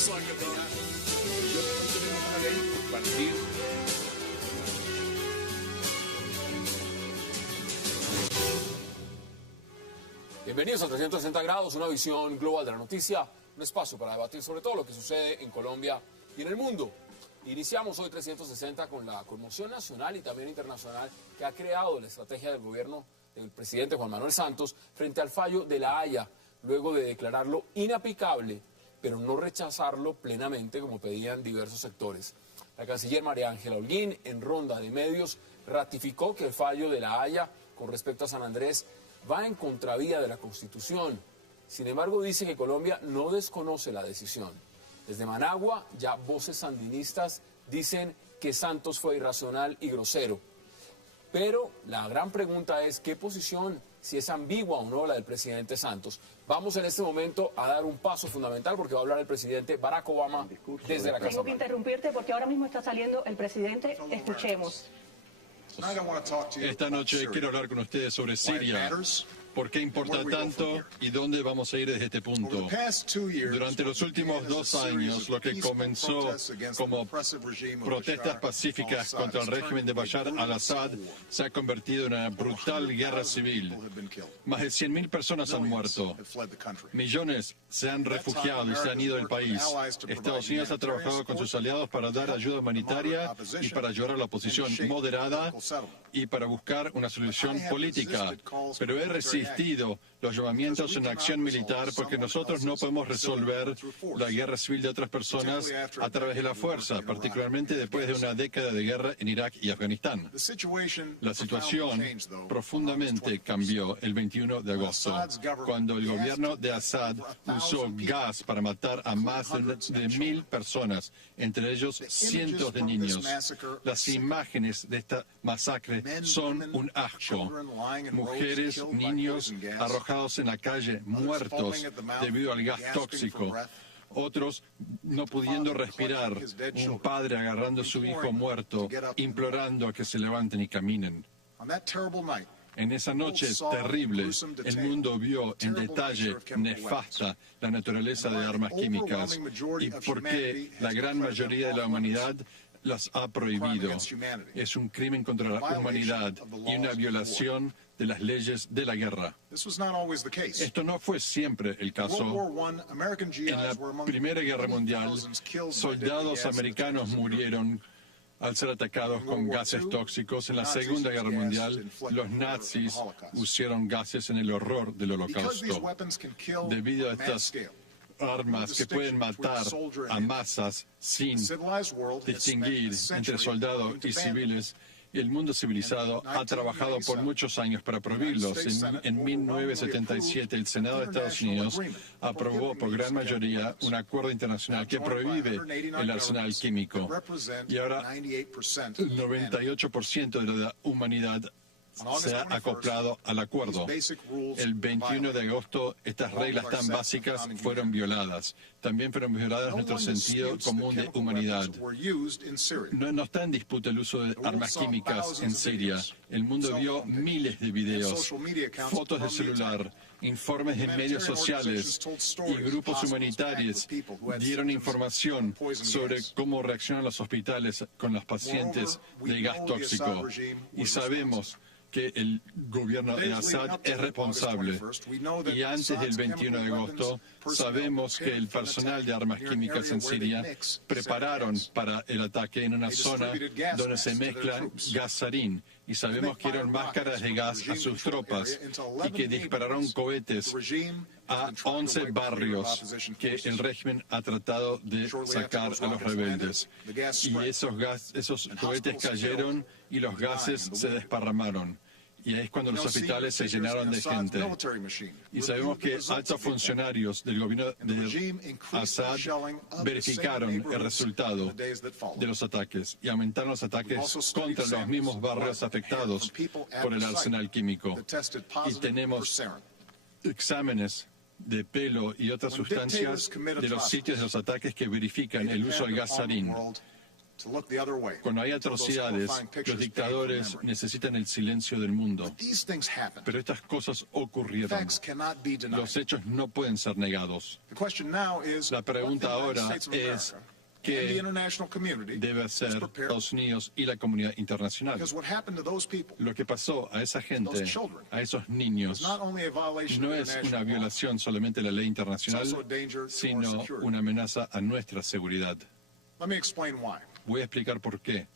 Eso, Argentina. Yo tenemos una ley para ir. Bienvenidos a 360 grados, una visión global de la noticia, un espacio para debatir sobre todo lo que sucede en Colombia y en el mundo. Iniciamos hoy 360 con la conmoción nacional y también internacional que ha creado la estrategia del gobierno del presidente Juan Manuel Santos frente al fallo de La Haya, luego de declararlo inaplicable, pero no rechazarlo plenamente como pedían diversos sectores. La canciller María Ángela Holguín, en ronda de medios, ratificó que el fallo de La Haya con respecto a San Andrés va en contravía de la Constitución. Sin embargo, dice que Colombia no desconoce la decisión. Desde Managua, ya voces sandinistas dicen que Santos fue irracional y grosero. Pero la gran pregunta es qué posición, si es ambigua o no la del presidente Santos. Vamos en este momento a dar un paso fundamental porque va a hablar el presidente Barack Obama desde la Casa Blanca. Tengo que interrumpirte porque ahora mismo está saliendo el presidente. Escuchemos. Esta noche quiero hablar con ustedes sobre Siria. ¿Por qué importa tanto y dónde vamos a ir desde este punto? Durante los últimos 2 años, lo que comenzó como protestas pacíficas contra el régimen de Bashar al-Assad se ha convertido en una brutal guerra civil. Más de 100.000 personas han muerto. Millones se han refugiado y se han ido del país. Estados Unidos ha trabajado con sus aliados para dar ayuda humanitaria y para ayudar a la oposición moderada y para buscar una solución política. Pero he resistido los llamamientos en acción militar porque nosotros no podemos resolver la guerra civil de otras personas a través de la fuerza, particularmente después de una década de guerra en Irak y Afganistán. La situación profundamente cambió el 21 de agosto, cuando el gobierno de Assad usó gas para matar a más de 1.000 personas, entre ellos cientos de niños. Las imágenes de esta masacre son un asco. Mujeres, niños arrojados en la calle, muertos debido al gas tóxico. Otros no pudiendo respirar, un padre agarrando a su hijo muerto, implorando a que se levanten y caminen. En esa noche terrible, el mundo vio en detalle nefasta la naturaleza de armas químicas y por qué la gran mayoría de la humanidad las ha prohibido. Es un crimen contra la humanidad y una violación de las leyes de la guerra. Esto no fue siempre el caso. En la Primera Guerra Mundial, soldados americanos murieron al ser atacados con gases tóxicos. En la Segunda Guerra Mundial, los nazis usaron gases en el horror del Holocausto. Debido a estas armas que pueden matar a masas sin distinguir entre soldados y civiles, el mundo civilizado ha trabajado por muchos años para prohibirlos. En 1977, el Senado de Estados Unidos aprobó por gran mayoría un acuerdo internacional que prohíbe el arsenal químico. Y ahora el 98% de la humanidad se ha acoplado al acuerdo. El 21 de agosto, estas reglas tan básicas fueron violadas. También fueron violadas nuestro sentido común de humanidad. No está en disputa el uso de armas químicas en Siria. El mundo vio miles de videos, fotos de celular, informes de medios sociales y grupos humanitarios dieron información sobre cómo reaccionan los hospitales con los pacientes de gas tóxico. Y sabemos que el gobierno de Assad es responsable. Y antes del 21 de agosto, sabemos que el personal de armas químicas en Siria prepararon para el ataque en una zona donde se mezcla gas sarín. Y sabemos que eran máscaras de gas a sus tropas y que dispararon cohetes a 11 barrios que el régimen ha tratado de sacar a los rebeldes. Y esos cohetes cayeron y los gases se desparramaron. Y ahí es cuando los hospitales se llenaron de gente. Y sabemos que altos funcionarios del gobierno de Assad verificaron el resultado de los ataques y aumentaron los ataques contra los mismos barrios afectados por el arsenal químico. Y tenemos exámenes de pelo y otras sustancias de los sitios de los ataques que verifican el uso del gas sarín. Cuando hay atrocidades, los dictadores necesitan el silencio del mundo. Pero estas cosas ocurrieron. Los hechos no pueden ser negados. La pregunta ahora es ¿qué debe hacer Estados Unidos y la comunidad internacional? Lo que pasó a esa gente, a esos niños, no es una violación solamente de la ley internacional, sino una amenaza a nuestra seguridad. Voy a explicar por qué.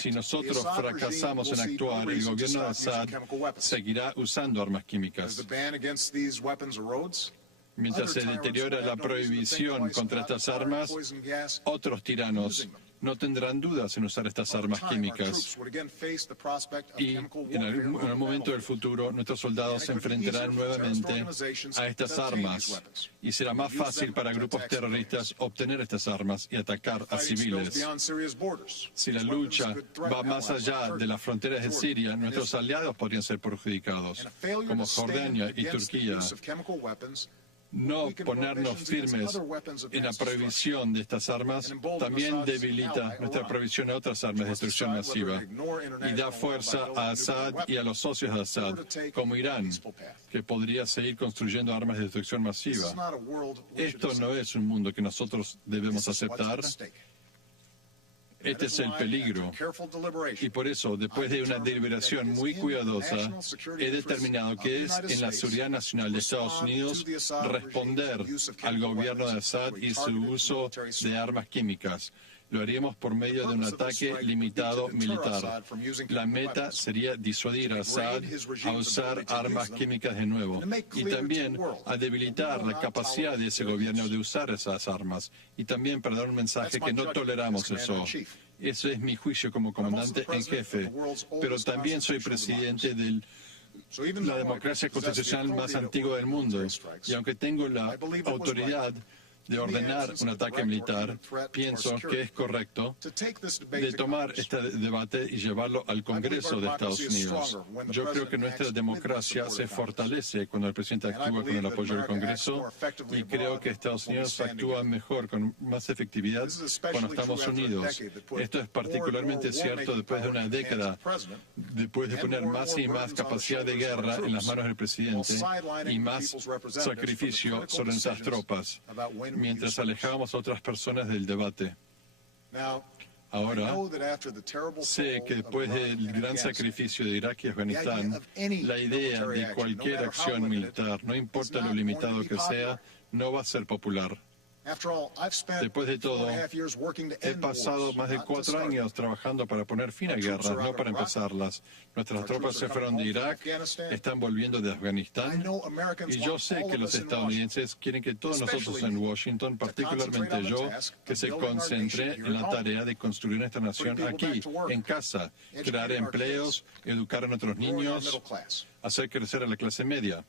Si nosotros fracasamos en actuar, el gobierno de Assad seguirá usando armas químicas. Mientras se deteriora la prohibición contra estas armas, otros tiranos no tendrán dudas en usar estas armas químicas. Y en algún momento del futuro, nuestros soldados se enfrentarán nuevamente a estas armas. Y será más fácil para grupos terroristas obtener estas armas y atacar a civiles. Si la lucha va más allá de las fronteras de Siria, nuestros aliados podrían ser perjudicados, como Jordania y Turquía. No ponernos firmes en la prohibición de estas armas también debilita nuestra prohibición a otras armas de destrucción masiva y da fuerza a Assad y a los socios de Assad, como Irán, que podría seguir construyendo armas de destrucción masiva. Esto no es un mundo que nosotros debemos aceptar. Este es el peligro. Y por eso, después de una deliberación muy cuidadosa, he determinado que es en la seguridad nacional de Estados Unidos responder al gobierno de Assad y su uso de armas químicas. Lo haríamos por medio de un ataque limitado militar. La meta sería disuadir a Assad a usar armas químicas de nuevo y también a debilitar la capacidad de ese gobierno de usar esas armas y también para dar un mensaje que no toleramos eso. Ese es mi juicio como comandante en jefe, pero también soy presidente de la democracia constitucional más antigua del mundo y aunque tengo la autoridad de ordenar un ataque militar, pienso que es correcto de tomar este debate y llevarlo al Congreso de Estados Unidos. Yo creo que nuestra democracia se fortalece cuando el presidente actúa con el apoyo del Congreso y creo que Estados Unidos actúa mejor, con más efectividad, cuando estamos unidos. Esto es particularmente cierto después de una década, después de poner más y más capacidad de guerra en las manos del presidente y más sacrificio sobre nuestras tropas, mientras alejábamos a otras personas del debate. Ahora, sé que después del gran sacrificio de Irak y Afganistán, la idea de cualquier acción militar, no importa lo limitado que sea, no va a ser popular. Después de todo, he pasado más de 4 años trabajando para poner fin a guerras, no para empezarlas. Nuestras tropas se fueron de Irak, están volviendo de Afganistán, y yo sé que los estadounidenses quieren que todos nosotros en Washington, particularmente yo, que se concentre en la tarea de construir nuestra nación aquí, en casa, crear empleos, educar a nuestros niños, hacer crecer a la clase media.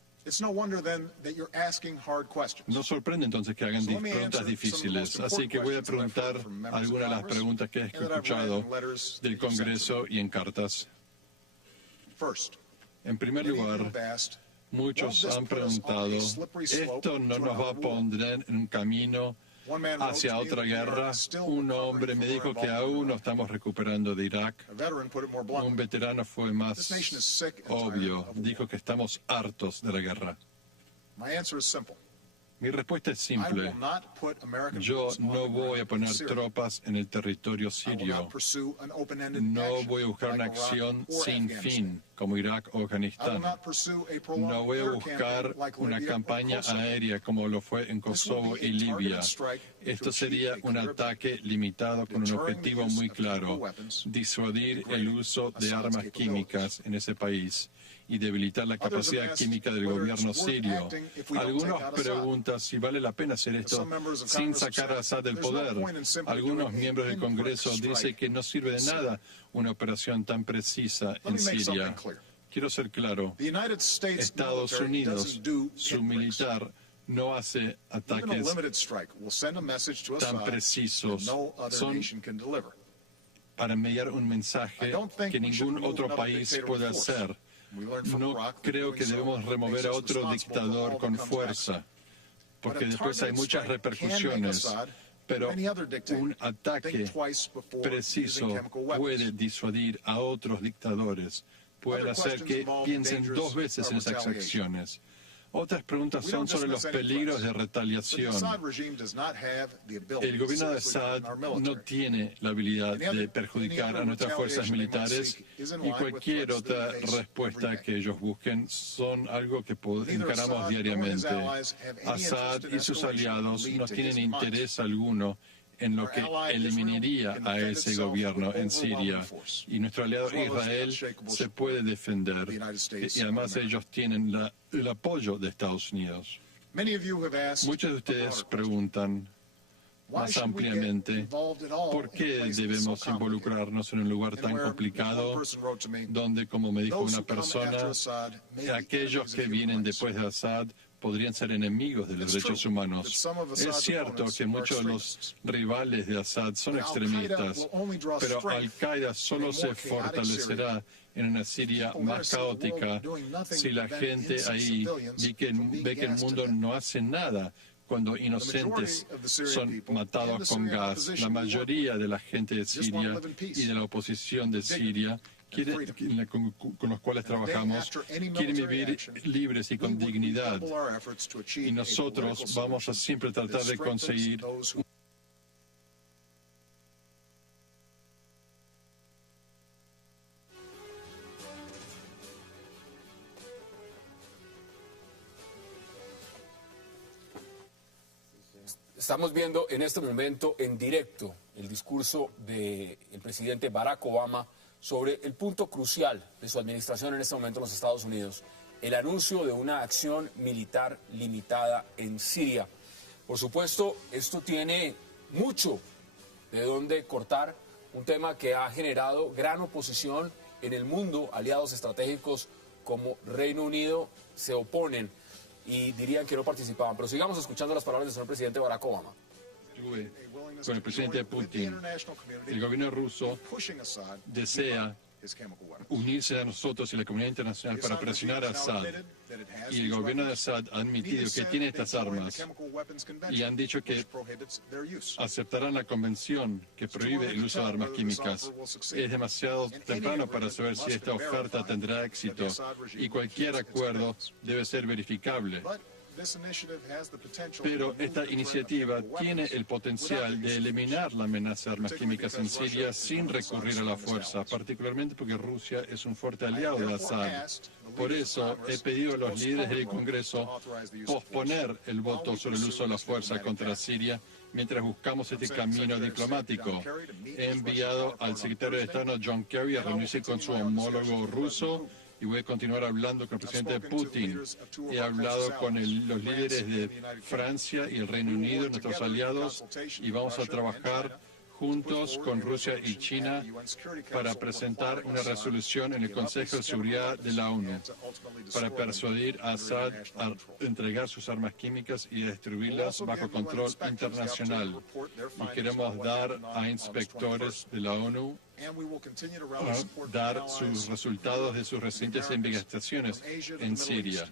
No sorprende entonces que hagan preguntas difíciles, así que voy a preguntar algunas de las preguntas que he escuchado del Congreso y en cartas. En primer lugar, muchos han preguntado, ¿esto no nos va a poner en un camino hacia otra guerra? Un hombre me dijo que aún no estamos recuperando de Irak. Un veterano fue más obvio, dijo que estamos hartos de la guerra. Mi respuesta es simple. Yo no voy a poner tropas en el territorio sirio. No voy a buscar una acción sin fin, como Irak o Afganistán. No voy a buscar una campaña aérea como lo fue en Kosovo y Libia. Esto sería un ataque limitado con un objetivo muy claro: disuadir el uso de armas químicas en ese país y debilitar la capacidad química del gobierno sirio. Algunos preguntan si vale la pena hacer esto sin sacar a Assad del poder. Algunos miembros del Congreso dicen que no sirve de nada una operación tan precisa en Siria. Quiero ser claro, Estados Unidos, su militar, no hace ataques tan precisos. Son para enviar un mensaje que ningún otro país puede hacer. No creo que debemos remover a otro dictador con fuerza, porque después hay muchas repercusiones. pero un ataque preciso puede disuadir a otros dictadores, puede hacer que piensen dos veces en esas acciones. Otras preguntas son sobre los peligros de retaliación. El gobierno de Assad no tiene la habilidad de perjudicar a nuestras fuerzas militares y cualquier otra respuesta que ellos busquen son algo que encaramos diariamente. Assad y sus aliados no tienen interés alguno en lo que eliminaría a ese gobierno en Siria. Y nuestro aliado Israel se puede defender. Y además ellos tienen el apoyo de Estados Unidos. Muchos de ustedes preguntan más ampliamente por qué debemos involucrarnos en un lugar tan complicado donde, como me dijo una persona, aquellos que vienen después de Assad podrían ser enemigos de los derechos humanos. Es cierto que muchos de los rivales de Assad son extremistas, pero Al-Qaeda solo se fortalecerá en una Siria más caótica si la gente ahí ve que el mundo no hace nada cuando inocentes son matados con gas. La mayoría de la gente de Siria y de la oposición de Siria con los cuales trabajamos, quieren vivir libres y con dignidad. Y nosotros vamos a siempre tratar de conseguir Estamos viendo en este momento en directo el discurso del presidente Barack Obama sobre el punto crucial de su administración en este momento en los Estados Unidos, el anuncio de una acción militar limitada en Siria. Por supuesto, esto tiene mucho de dónde cortar, un tema que ha generado gran oposición en el mundo. Aliados estratégicos como Reino Unido se oponen y dirían que no participaban. Pero sigamos escuchando las palabras del señor presidente Barack Obama. Con el presidente Putin, el gobierno ruso desea unirse a nosotros y la comunidad internacional para presionar a Assad. Y el gobierno de Assad ha admitido que tiene estas armas y han dicho que aceptarán la convención que prohíbe el uso de armas químicas. Es demasiado temprano para saber si esta oferta tendrá éxito y cualquier acuerdo debe ser verificable. Pero esta iniciativa tiene el potencial de eliminar la amenaza de armas químicas en Siria sin recurrir a la fuerza, particularmente porque Rusia es un fuerte aliado de Assad. Por eso he pedido a los líderes del Congreso posponer el voto sobre el uso de la fuerza contra Siria mientras buscamos este camino diplomático. He enviado al secretario de Estado John Kerry a reunirse con su homólogo ruso y voy a continuar hablando con el presidente Putin. He hablado con los líderes de Francia y el Reino Unido, nuestros aliados, y vamos a trabajar juntos con Rusia y China para presentar una resolución en el Consejo de Seguridad de la ONU para persuadir a Assad a entregar sus armas químicas y destruirlas bajo control internacional. Y queremos dar a inspectores de la ONU dar sus resultados de sus recientes investigaciones en Siria.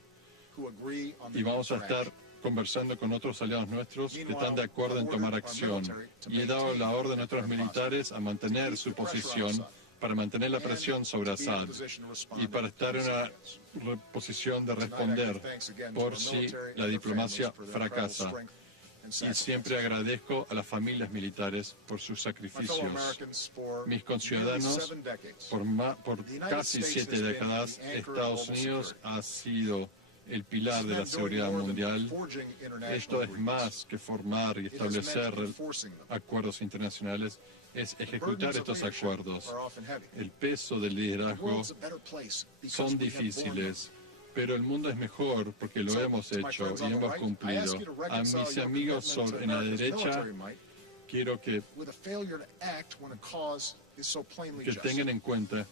Y vamos a estar conversando con otros aliados nuestros que están de acuerdo en tomar acción. Y he dado la orden a nuestros militares a mantener su posición para mantener la presión sobre Assad y para estar en una posición de responder por si la diplomacia fracasa. Y siempre agradezco a las familias militares por sus sacrificios. Mis conciudadanos, por casi 7 décadas, Estados Unidos ha sido el pilar de la seguridad mundial. Esto es más que formar y establecer acuerdos internacionales, es ejecutar estos acuerdos. El peso del liderazgo son difíciles, pero el mundo es mejor porque lo hemos hecho y hemos cumplido. A mis amigos en la derecha, quiero que tengan en cuenta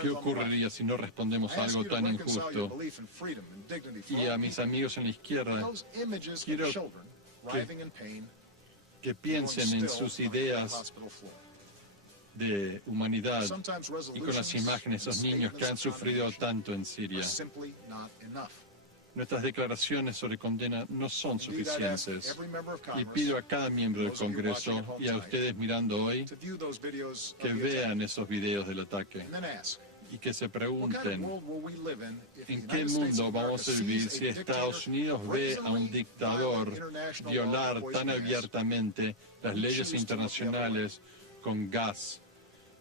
qué ocurriría si no respondemos a algo tan injusto. Y a mis amigos en la izquierda, quiero que piensen en sus ideas de humanidad y con las imágenes de esos niños que han sufrido tanto en Siria. Nuestras declaraciones sobre condena no son suficientes y pido a cada miembro del Congreso y a ustedes mirando hoy que vean esos videos del ataque y que se pregunten en qué mundo vamos a vivir si Estados Unidos ve a un dictador violar tan abiertamente las leyes internacionales con gas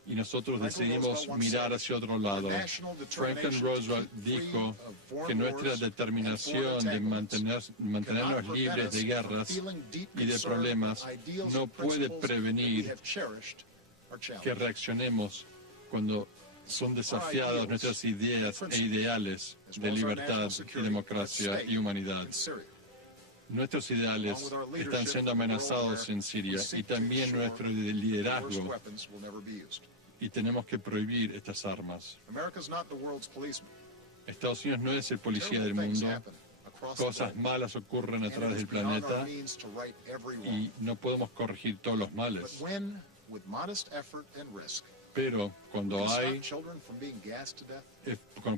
y nosotros decidimos mirar hacia otro lado. Franklin Roosevelt dijo que nuestra determinación de mantenernos libres de guerras y de problemas no puede prevenir que reaccionemos cuando son desafiadas nuestras ideas e ideales de libertad y democracia y humanidad. Nuestros ideales están siendo amenazados en Siria y también nuestro liderazgo, y tenemos que prohibir estas armas. Estados Unidos no es el policía del mundo. Cosas malas ocurren a través del planeta y no podemos corregir todos los males. Pero cuando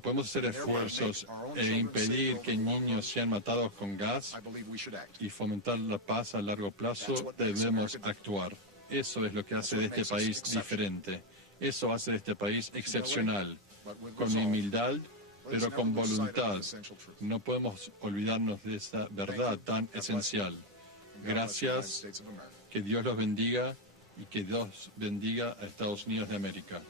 podemos hacer esfuerzos e impedir que niños sean matados con gas y fomentar la paz a largo plazo, debemos actuar. Eso es lo que hace de este país diferente. Eso hace de este país excepcional, con humildad, pero con voluntad. No podemos olvidarnos de esa verdad tan esencial. Gracias, que Dios los bendiga y que Dios bendiga a Estados Unidos de América.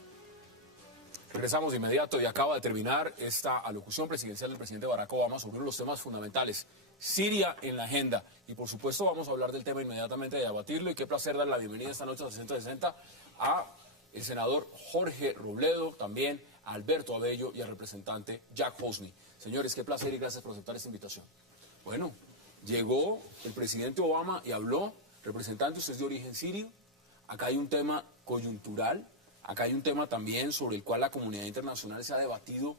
Regresamos de inmediato y acaba de terminar esta alocución presidencial del presidente Barack Obama sobre uno de los temas fundamentales, Siria en la agenda. Y por supuesto vamos a hablar del tema inmediatamente, de debatirlo, y qué placer dar la bienvenida esta noche a 6060 a el senador Jorge Robledo, también a Alberto Abello y al representante Jack Hosni. Señores, qué placer y gracias por aceptar esta invitación. Bueno, llegó el presidente Obama y habló. Representante, usted es de origen sirio. Acá hay un tema coyuntural, acá hay un tema también sobre el cual la comunidad internacional se ha debatido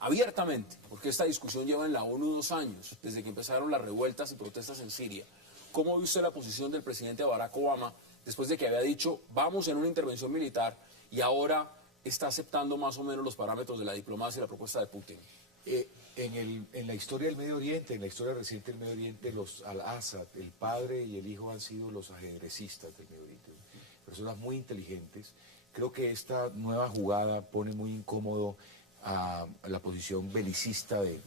abiertamente, porque esta discusión lleva en la ONU 2 años, desde que empezaron las revueltas y protestas en Siria. ¿Cómo ve usted la posición del presidente Barack Obama después de que había dicho vamos en una intervención militar y ahora está aceptando más o menos los parámetros de la diplomacia y la propuesta de Putin? En la historia del Medio Oriente, en la historia reciente del Medio Oriente, los al-Assad, el padre y el hijo, han sido los ajedrecistas del Medio Oriente. Personas muy inteligentes. Creo que esta nueva jugada pone muy incómodo a la posición belicista de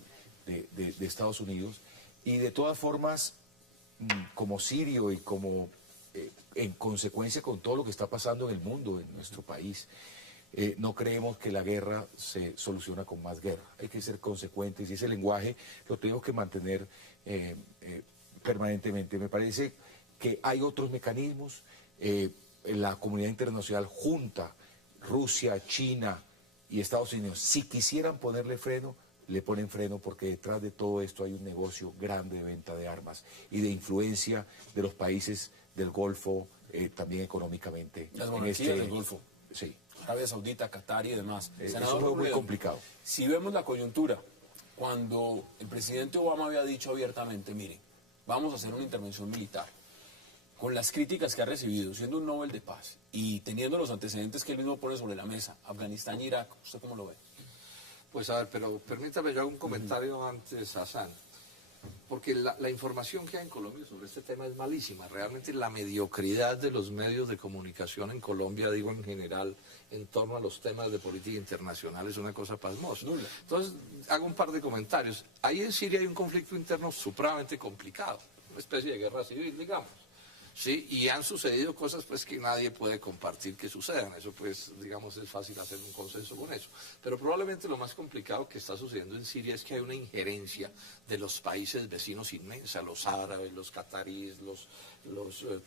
Estados Unidos. Y de todas formas, como sirio y como en consecuencia con todo lo que está pasando en el mundo, en nuestro país, no creemos que la guerra se soluciona con más guerra. Hay que ser consecuentes y ese lenguaje lo tenemos que mantener permanentemente. Me parece que hay otros mecanismos. La comunidad internacional junta, Rusia, China y Estados Unidos, si quisieran ponerle freno, le ponen freno, porque detrás de todo esto hay un negocio grande de venta de armas y de influencia de los países del Golfo, también económicamente. Las monarquías del Golfo. Sí. Arabia Saudita, Qatar y demás. Es muy complicado. Si vemos la coyuntura, cuando el presidente Obama había dicho abiertamente, miren, vamos a hacer una intervención militar, con las críticas que ha recibido, siendo un Nobel de Paz y teniendo los antecedentes que él mismo pone sobre la mesa, Afganistán y Irak, ¿usted cómo lo ve? Pues a ver, pero permítame yo hago un comentario antes, Hassan, porque la información que hay en Colombia sobre este tema es malísima. Realmente la mediocridad de los medios de comunicación en Colombia, digo en general, en torno a los temas de política internacional es una cosa pasmosa. Entonces, hago un par de comentarios. Ahí en Siria hay un conflicto interno supremamente complicado, una especie de guerra civil, digamos. Sí, y han sucedido cosas pues que nadie puede compartir que sucedan. Eso pues, digamos, es fácil hacer un consenso con eso. Pero probablemente lo más complicado que está sucediendo en Siria es que hay una injerencia de los países vecinos inmensa, los árabes, los cataríes, los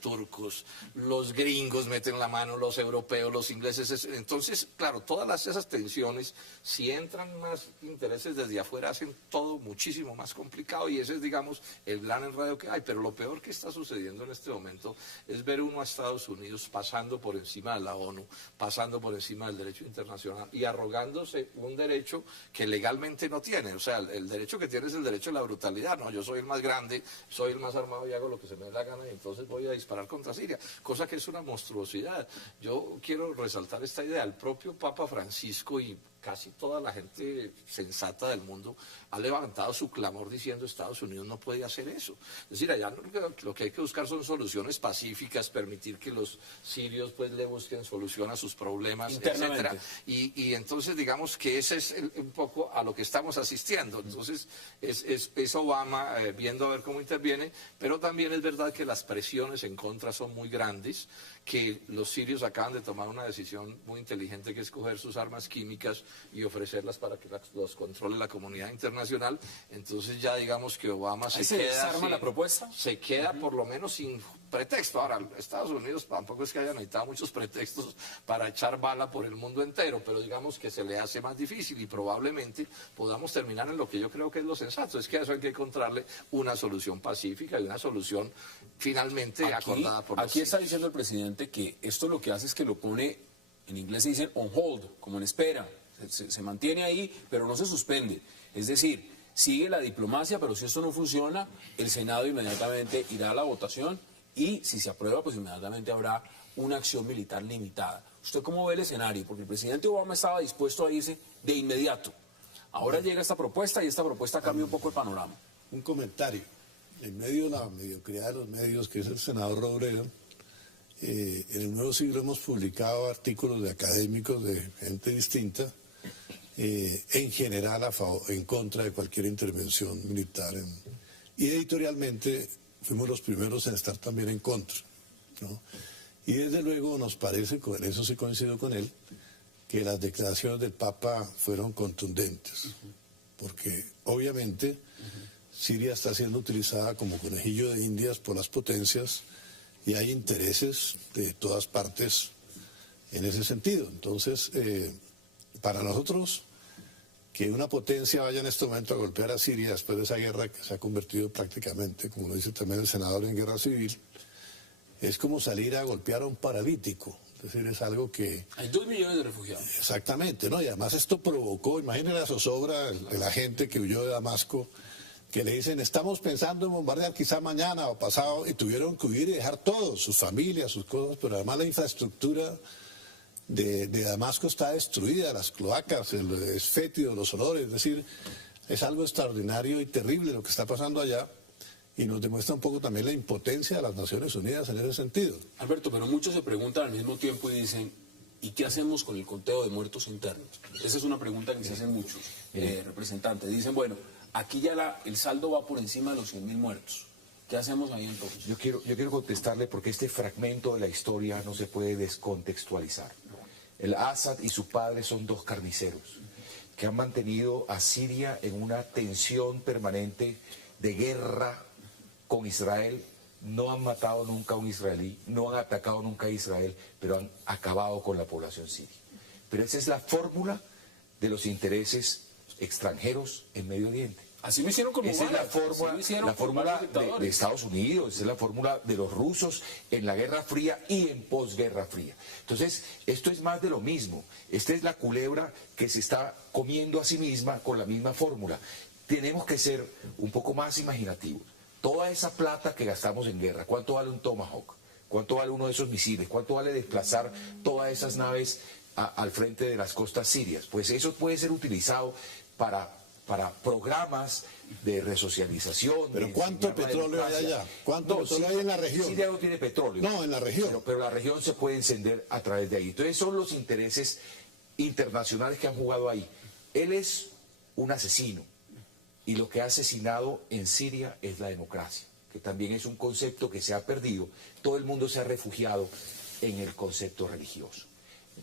turcos, los gringos meten la mano, los europeos, los ingleses. Entonces, claro, todas esas tensiones, si entran más intereses desde afuera, hacen todo muchísimo más complicado, y ese es, digamos, el gran enredo que hay. Pero lo peor que está sucediendo en este momento es ver uno a Estados Unidos pasando por encima de la ONU, pasando por encima del derecho internacional y arrogándose un derecho que legalmente no tiene. O sea, el derecho que tiene es el derecho a la brutalidad. No, yo soy el más grande, soy el más armado y hago lo que se me dé la gana, y entonces voy a disparar contra Siria, cosa que es una monstruosidad. Yo quiero resaltar esta idea. El propio Papa Francisco y casi toda la gente sensata del mundo ha levantado su clamor diciendo Estados Unidos no puede hacer eso. Es decir, allá lo que hay que buscar son soluciones pacíficas, permitir que los sirios pues le busquen solución a sus problemas, etcétera. Y entonces digamos que ese es un poco a lo que estamos asistiendo. Entonces es Obama viendo a ver cómo interviene, pero también es verdad que las presiones en contra son muy grandes, que los sirios acaban de tomar una decisión muy inteligente, que es coger sus armas químicas y ofrecerlas para que los controle la comunidad internacional. Entonces ya digamos que Obama se queda la propuesta, se queda por lo menos sin pretexto. Ahora, Estados Unidos tampoco es que haya necesitado muchos pretextos para echar bala por el mundo entero, pero digamos que se le hace más difícil y probablemente podamos terminar en lo que yo creo que es lo sensato, es que a eso hay que encontrarle una solución pacífica y una solución finalmente acordada por los Aquí está diciendo el presidente que esto lo que hace es que lo pone, en inglés se dice on hold, como en espera, se mantiene ahí, pero no se suspende. Es decir, sigue la diplomacia, pero si esto no funciona, el Senado inmediatamente irá a la votación y si se aprueba, pues inmediatamente habrá una acción militar limitada. ¿Usted cómo ve el escenario? Porque el presidente Obama estaba dispuesto a irse de inmediato. Ahora llega esta propuesta y esta propuesta cambia un poco el panorama. Un comentario. En medio de la mediocridad de los medios, que es el senador Robredo, en el Nuevo Siglo hemos publicado artículos de académicos, de gente distinta, en general en contra de cualquier intervención militar. Y editorialmente fuimos los primeros en estar también en contra, ¿no? Y desde luego nos parece, en eso sí coincido con él, que las declaraciones del Papa fueron contundentes, porque obviamente Siria está siendo utilizada como conejillo de indias por las potencias y hay intereses de todas partes en ese sentido. Entonces, para nosotros, que una potencia vaya en este momento a golpear a Siria después de esa guerra que se ha convertido prácticamente, como lo dice también el senador, en guerra civil, es como salir a golpear a un paralítico. Es decir, es algo que... Hay 2 millones de refugiados. Exactamente, ¿no? Y además esto provocó, imagínense la zozobra de la gente que huyó de Damasco, que le dicen, estamos pensando en bombardear quizá mañana o pasado, y tuvieron que huir y dejar todo, sus familias, sus cosas, pero además la infraestructura de Damasco está destruida, las cloacas, es fétido, los olores, es decir, es algo extraordinario y terrible lo que está pasando allá, y nos demuestra un poco también la impotencia de las Naciones Unidas en ese sentido. Alberto, pero muchos se preguntan al mismo tiempo y dicen, ¿y qué hacemos con el conteo de muertos internos? Esa es una pregunta que se hacen muchos representantes. Dicen, bueno, aquí ya el saldo va por encima de los 100.000 muertos. ¿Qué hacemos ahí entonces? Yo quiero contestarle porque este fragmento de la historia no se puede descontextualizar. El Assad y su padre son 2 carniceros que han mantenido a Siria en una tensión permanente de guerra con Israel. No han matado nunca a un israelí, no han atacado nunca a Israel, pero han acabado con la población siria. Pero esa es la fórmula de los intereses extranjeros en Medio Oriente. Así lo hicieron con Esa es la fórmula de Estados Unidos, esa es la fórmula de los rusos en la Guerra Fría y en posguerra fría. Entonces, esto es más de lo mismo. Esta es la culebra que se está comiendo a sí misma con la misma fórmula. Tenemos que ser un poco más imaginativos. Toda esa plata que gastamos en guerra, ¿cuánto vale un Tomahawk? ¿Cuánto vale uno de esos misiles? ¿Cuánto vale desplazar todas esas naves al frente de las costas sirias? Pues eso puede ser utilizado para programas de resocialización. ¿Pero cuánto petróleo hay allá? ¿Cuánto petróleo hay en la región? Siria no tiene petróleo. No, en la región. Pero la región se puede encender a través de ahí. Entonces son los intereses internacionales que han jugado ahí. Él es un asesino y lo que ha asesinado en Siria es la democracia, que también es un concepto que se ha perdido. Todo el mundo se ha refugiado en el concepto religioso.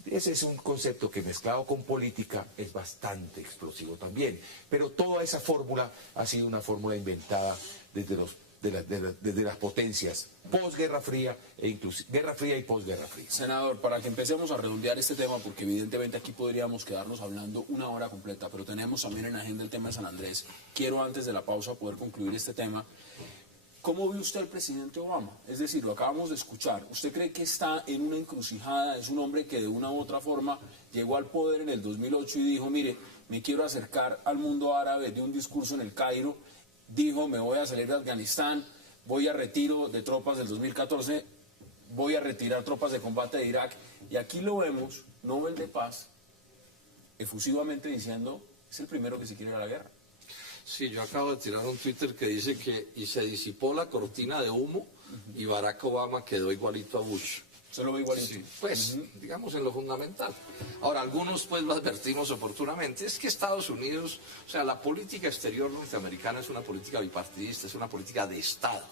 Ese es un concepto que mezclado con política es bastante explosivo también. Pero toda esa fórmula ha sido una fórmula inventada desde las potencias posguerra fría e incluso guerra fría y posguerra fría. Senador, para que empecemos a redondear este tema, porque evidentemente aquí podríamos quedarnos hablando 1 hora completa, pero tenemos también en agenda el tema de San Andrés. Quiero antes de la pausa poder concluir este tema. ¿Cómo ve usted al presidente Obama? Es decir, lo acabamos de escuchar. ¿Usted cree que está en una encrucijada? Es un hombre que de una u otra forma llegó al poder en el 2008 y dijo, mire, me quiero acercar al mundo árabe, dio un discurso en el Cairo, dijo, me voy a salir de Afganistán, voy a retiro de tropas del 2014, voy a retirar tropas de combate de Irak. Y aquí lo vemos, Nobel de Paz, efusivamente diciendo es el primero que se quiere ir a la guerra. Sí, yo acabo de tirar un Twitter que dice que y se disipó la cortina de humo y Barack Obama quedó igualito a Bush. Se lo ve igualito. Sí, pues, digamos en lo fundamental. Ahora, algunos pues lo advertimos oportunamente, es que Estados Unidos, o sea, la política exterior norteamericana es una política bipartidista, es una política de Estado.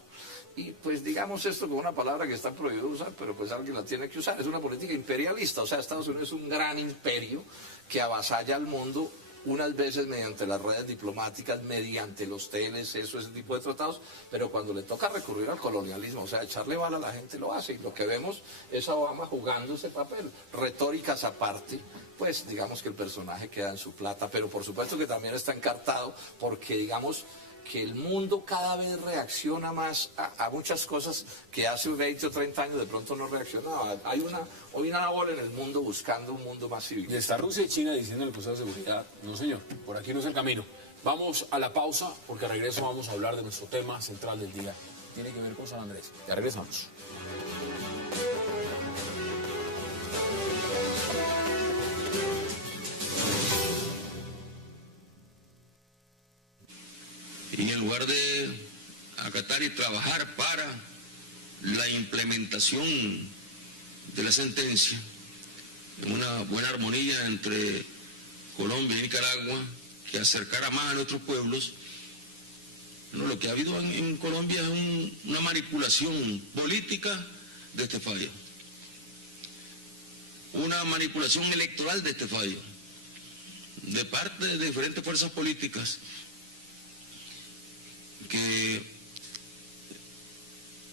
Y pues digamos esto con una palabra que está prohibido usar, pero pues alguien la tiene que usar, es una política imperialista, o sea, Estados Unidos es un gran imperio que avasalla al mundo unas veces mediante las redes diplomáticas, mediante los teles, ese tipo de tratados, pero cuando le toca recurrir al colonialismo, o sea, echarle bala a la gente, lo hace. Y lo que vemos es a Obama jugando ese papel. Retóricas aparte, pues digamos que el personaje queda en su plata, pero por supuesto que también está encartado porque digamos que el mundo cada vez reacciona más a muchas cosas que hace 20 o 30 años de pronto no reaccionaba. Hay una ola en el mundo buscando un mundo más civil. Y está Rusia y China diciendo en el Consejo de Seguridad, no señor, por aquí no es el camino. Vamos a la pausa, porque a regreso vamos a hablar de nuestro tema central del día. Tiene que ver con San Andrés. Ya regresamos. Y en lugar de acatar y trabajar para la implementación de la sentencia, en una buena armonía entre Colombia y Nicaragua, que acercara más a nuestros pueblos, bueno, lo que ha habido en Colombia es una manipulación política de este fallo, una manipulación electoral de este fallo, de parte de diferentes fuerzas políticas, que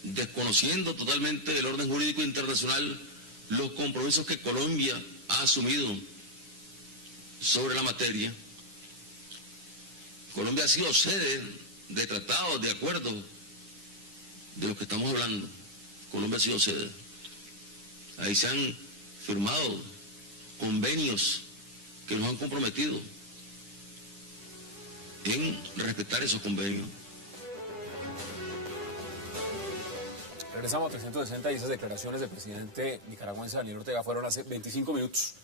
desconociendo totalmente el orden jurídico internacional los compromisos que Colombia ha asumido sobre la materia. Colombia ha sido sede de tratados, de acuerdos de los que estamos hablando. Colombia ha sido sede. Ahí se han firmado convenios que nos han comprometido en respetar esos convenios. Regresamos a 360 y esas declaraciones del presidente nicaragüense Daniel Ortega fueron hace 25 minutos.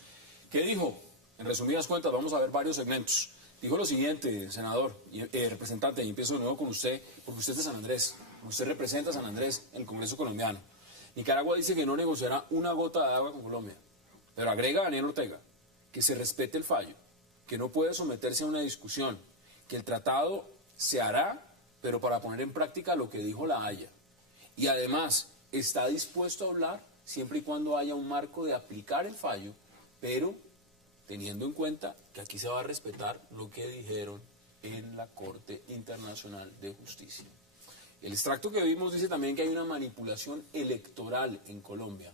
¿Qué dijo? En resumidas cuentas, vamos a ver varios segmentos. Dijo lo siguiente, senador, representante, y empiezo de nuevo con usted, porque usted es de San Andrés, usted representa a San Andrés en el Congreso colombiano. Nicaragua dice que no negociará una gota de agua con Colombia, pero agrega Daniel Ortega que se respete el fallo, que no puede someterse a una discusión, que el tratado se hará, pero para poner en práctica lo que dijo La Haya. Y además está dispuesto a hablar siempre y cuando haya un marco de aplicar el fallo, pero teniendo en cuenta que aquí se va a respetar lo que dijeron en la Corte Internacional de Justicia. El extracto que vimos dice también que hay una manipulación electoral en Colombia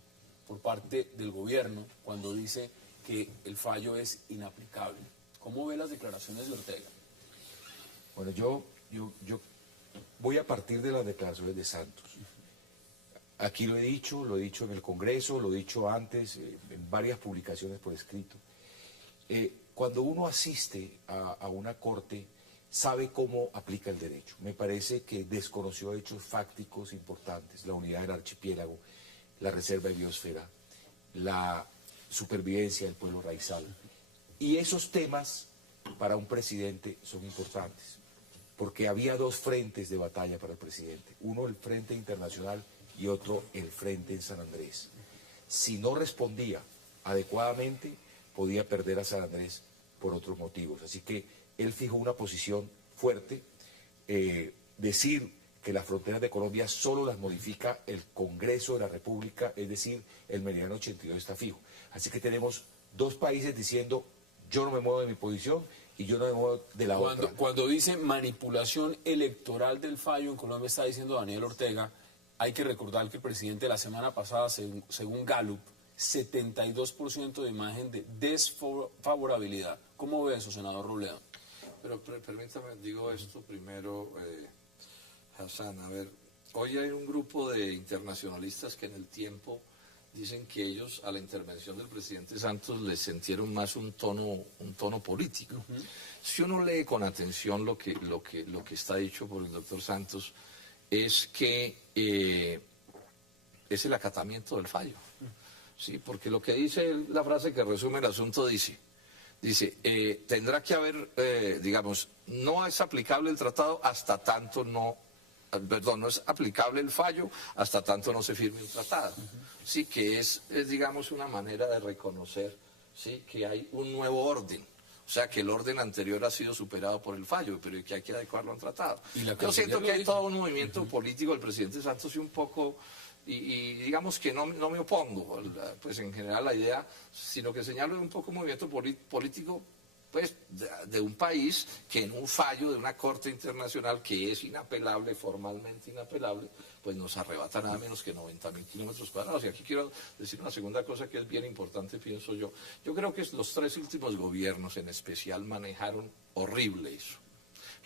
por parte del gobierno cuando dice que el fallo es inaplicable. ¿Cómo ve las declaraciones de Ortega? Bueno, yo voy a partir de las declaraciones de Santos. Aquí lo he dicho en el Congreso, lo he dicho antes, en varias publicaciones por escrito. Cuando uno asiste a una corte, sabe cómo aplica el derecho. Me parece que desconoció hechos fácticos importantes, la unidad del archipiélago, la reserva de biosfera, la supervivencia del pueblo raizal. Y esos temas para un presidente son importantes, porque había dos frentes de batalla para el presidente. Uno, el frente internacional, y otro, el frente en San Andrés. Si no respondía adecuadamente, podía perder a San Andrés por otros motivos. Así que él fijó una posición fuerte. Decir que las fronteras de Colombia solo las modifica el Congreso de la República, es decir, el Meridiano 82 está fijo. Así que tenemos dos países diciendo, yo no me muevo de mi posición y yo no me muevo de la otra. Cuando dice manipulación electoral del fallo en Colombia, está diciendo Daniel Ortega, hay que recordar que el presidente la semana pasada, según Gallup, 72% de imagen de desfavorabilidad. ¿Cómo ve eso, senador Robledo? Pero permítame, digo esto primero, Hassan. A ver, hoy hay un grupo de internacionalistas que en el tiempo dicen que ellos a la intervención del presidente Santos les sintieron más un tono político. Si uno lee con atención lo que está dicho por el doctor Santos, es que es el acatamiento del fallo. Sí, porque lo que dice la frase que resume el asunto dice Dice, tendrá que haber, digamos, no es aplicable el tratado hasta tanto no es aplicable el fallo hasta tanto no se firme un tratado. Sí, que es, digamos, una manera de reconocer, sí, que hay un nuevo orden. O sea, que el orden anterior ha sido superado por el fallo, pero que hay que adecuarlo a un tratado. Yo siento que hay todo un movimiento político del presidente Santos y un poco, y digamos que no me opongo, pues en general la idea, sino que señalo un poco un movimiento político pues de un país que en un fallo de una corte internacional que es inapelable, formalmente inapelable, pues nos arrebata nada menos que 90.000 kilómetros cuadrados. Y aquí quiero decir una segunda cosa que es bien importante, pienso yo. Yo creo que los 3 últimos gobiernos en especial manejaron horrible eso.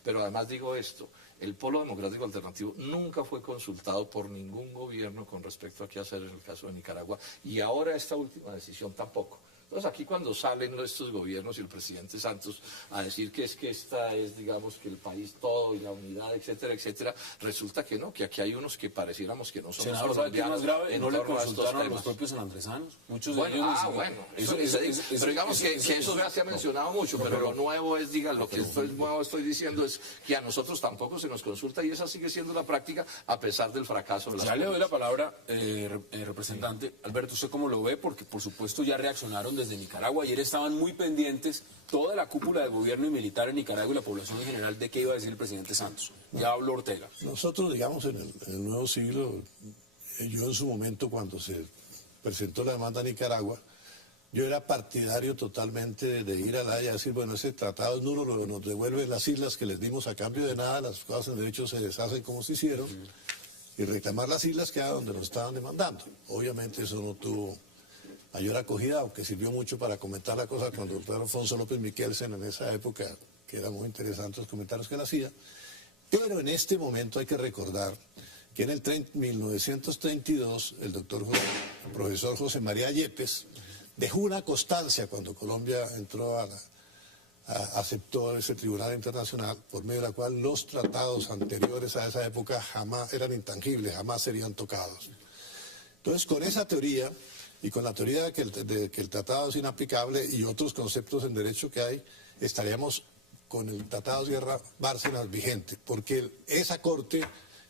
Pero además digo esto, el Polo Democrático Alternativo nunca fue consultado por ningún gobierno con respecto a qué hacer en el caso de Nicaragua, y ahora esta última decisión tampoco. Entonces aquí cuando salen estos gobiernos y el presidente Santos a decir que esta es, digamos, que el país todo y la unidad, etcétera, etcétera, resulta que no, que aquí hay unos que pareciéramos que no somos colombianos. Senador, ¿sabe qué es más grave? No le consultaron a los propios sanandresanos. Muchos de ellos pero digamos que eso ya se ha mencionado mucho, pero lo nuevo es, lo que estoy diciendo es que a nosotros tampoco se nos consulta, y esa sigue siendo la práctica a pesar del fracaso de las cosas. Ya le doy la palabra, representante. Alberto, ¿usted cómo lo ve? Porque por supuesto ya reaccionaron desde Nicaragua. Ayer estaban muy pendientes toda la cúpula del gobierno y militar en Nicaragua y la población en general de qué iba a decir el presidente Santos. Ya habló Ortega. Nosotros, digamos, en el nuevo siglo, yo en su momento cuando se presentó la demanda a Nicaragua, yo era partidario totalmente de ir a La Haya y decir, bueno, ese tratado es nulo, nos devuelve las islas que les dimos a cambio de nada, las cosas en derecho se deshacen como se hicieron, y reclamar las islas que era donde nos estaban demandando. Obviamente eso no tuvo mayor acogida, aunque sirvió mucho para comentar la cosa con el doctor Alfonso López Miquelsen en esa época, que eran muy interesantes los comentarios que él hacía. Pero en este momento hay que recordar que en el 1932 el profesor José María Yepes dejó una constancia cuando Colombia entró aceptó ese tribunal internacional, por medio de la cual los tratados anteriores a esa época jamás eran intangibles, jamás serían tocados. Entonces, con esa teoría y con la teoría de que el tratado es inaplicable y otros conceptos en derecho que hay, estaríamos con el Tratado de Guerra Bárcenas vigente, porque esa corte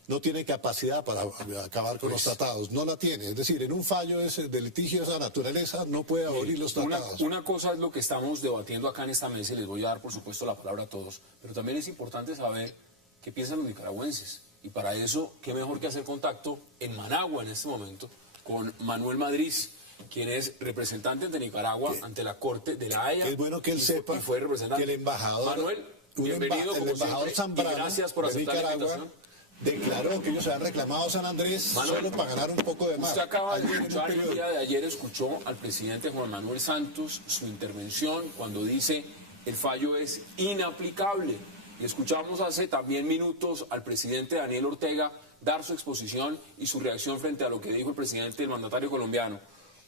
no tiene capacidad para acabar con los tratados, no la tiene. Es decir, en un fallo de litigio de esa naturaleza no puede abolir los tratados. Una cosa es lo que estamos debatiendo acá en esta mesa, y les voy a dar, por supuesto, la palabra a todos, pero también es importante saber qué piensan los nicaragüenses. Y para eso, qué mejor que hacer contacto en Managua en este momento con Manuel Madrid, quien es representante de Nicaragua ante la Corte de La Haya. Es bueno que él sepa fue representante. Que el embajador, Manuel, bienvenido como siempre, Zambrano, y gracias por aceptar la invitación. Declaró que ellos habían reclamado a San Andrés solo para ganar un poco de más. Usted acaba de escuchar, el día de ayer escuchó al presidente Juan Manuel Santos su intervención cuando dice el fallo es inaplicable. Y escuchamos hace también minutos al presidente Daniel Ortega dar su exposición y su reacción frente a lo que dijo el presidente, el mandatario colombiano.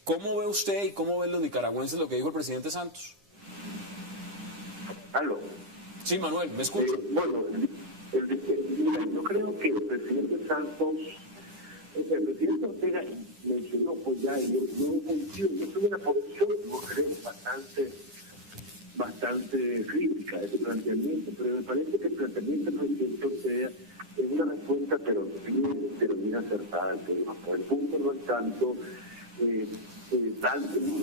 ¿Cómo ve usted y cómo ven los nicaragüenses lo que dijo el presidente Santos? ¿Aló? Sí, Manuel, ¿me escucha? Bueno, yo creo que el presidente Santos, el presidente Ortega mencionó, pues ya, yo tuve una posición, creo, bastante crítica de ese planteamiento, pero me parece que el planteamiento del presidente Ortega es una respuesta, pero bien acertada al tema. El punto no es tanto,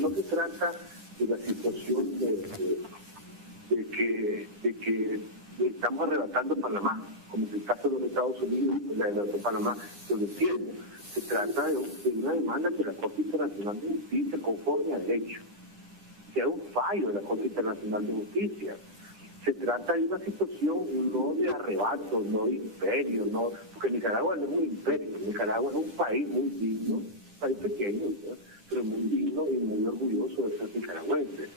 no se trata de la situación de que estamos arrebatando Panamá, como en el caso de los Estados Unidos, la de Panamá, yo lo entiendo. Se trata de una demanda de la Corte Internacional de Justicia conforme al hecho. Que hay un fallo de la Corte Internacional de Justicia. Se trata de una situación no de arrebato, no de imperio, no, porque Nicaragua no es un imperio, Nicaragua es un país muy digno, un país pequeño, ¿no? Pero muy digno y muy orgulloso de ser nicaragüense.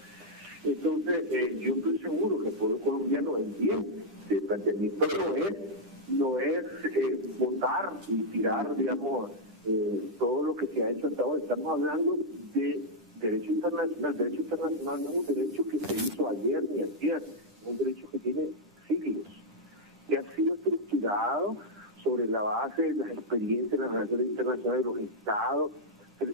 Entonces, yo estoy seguro que el pueblo colombiano entiende que el planteamiento no es votar y tirar, digamos, todo lo que se ha hecho hasta ahora. Estamos hablando de derecho internacional. Derecho internacional no es un derecho que se hizo ayer ni ayer, es un derecho que tiene siglos, que ha sido estructurado sobre la base de las experiencias de las relaciones internacionales de los estados,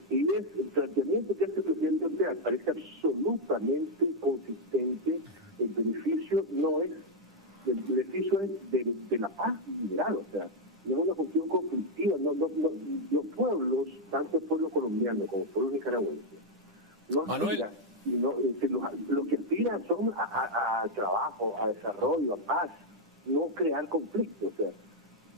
Y el planteamiento que hace el presidente Ortega parece absolutamente consistente. El beneficio no es, el beneficio es de la paz general, o sea, no es una cuestión conflictiva. Los pueblos, tanto el pueblo colombiano como el pueblo nicaragüense, no aspiran, lo que aspiran son a trabajo, a desarrollo, a paz, no crear conflictos. O sea,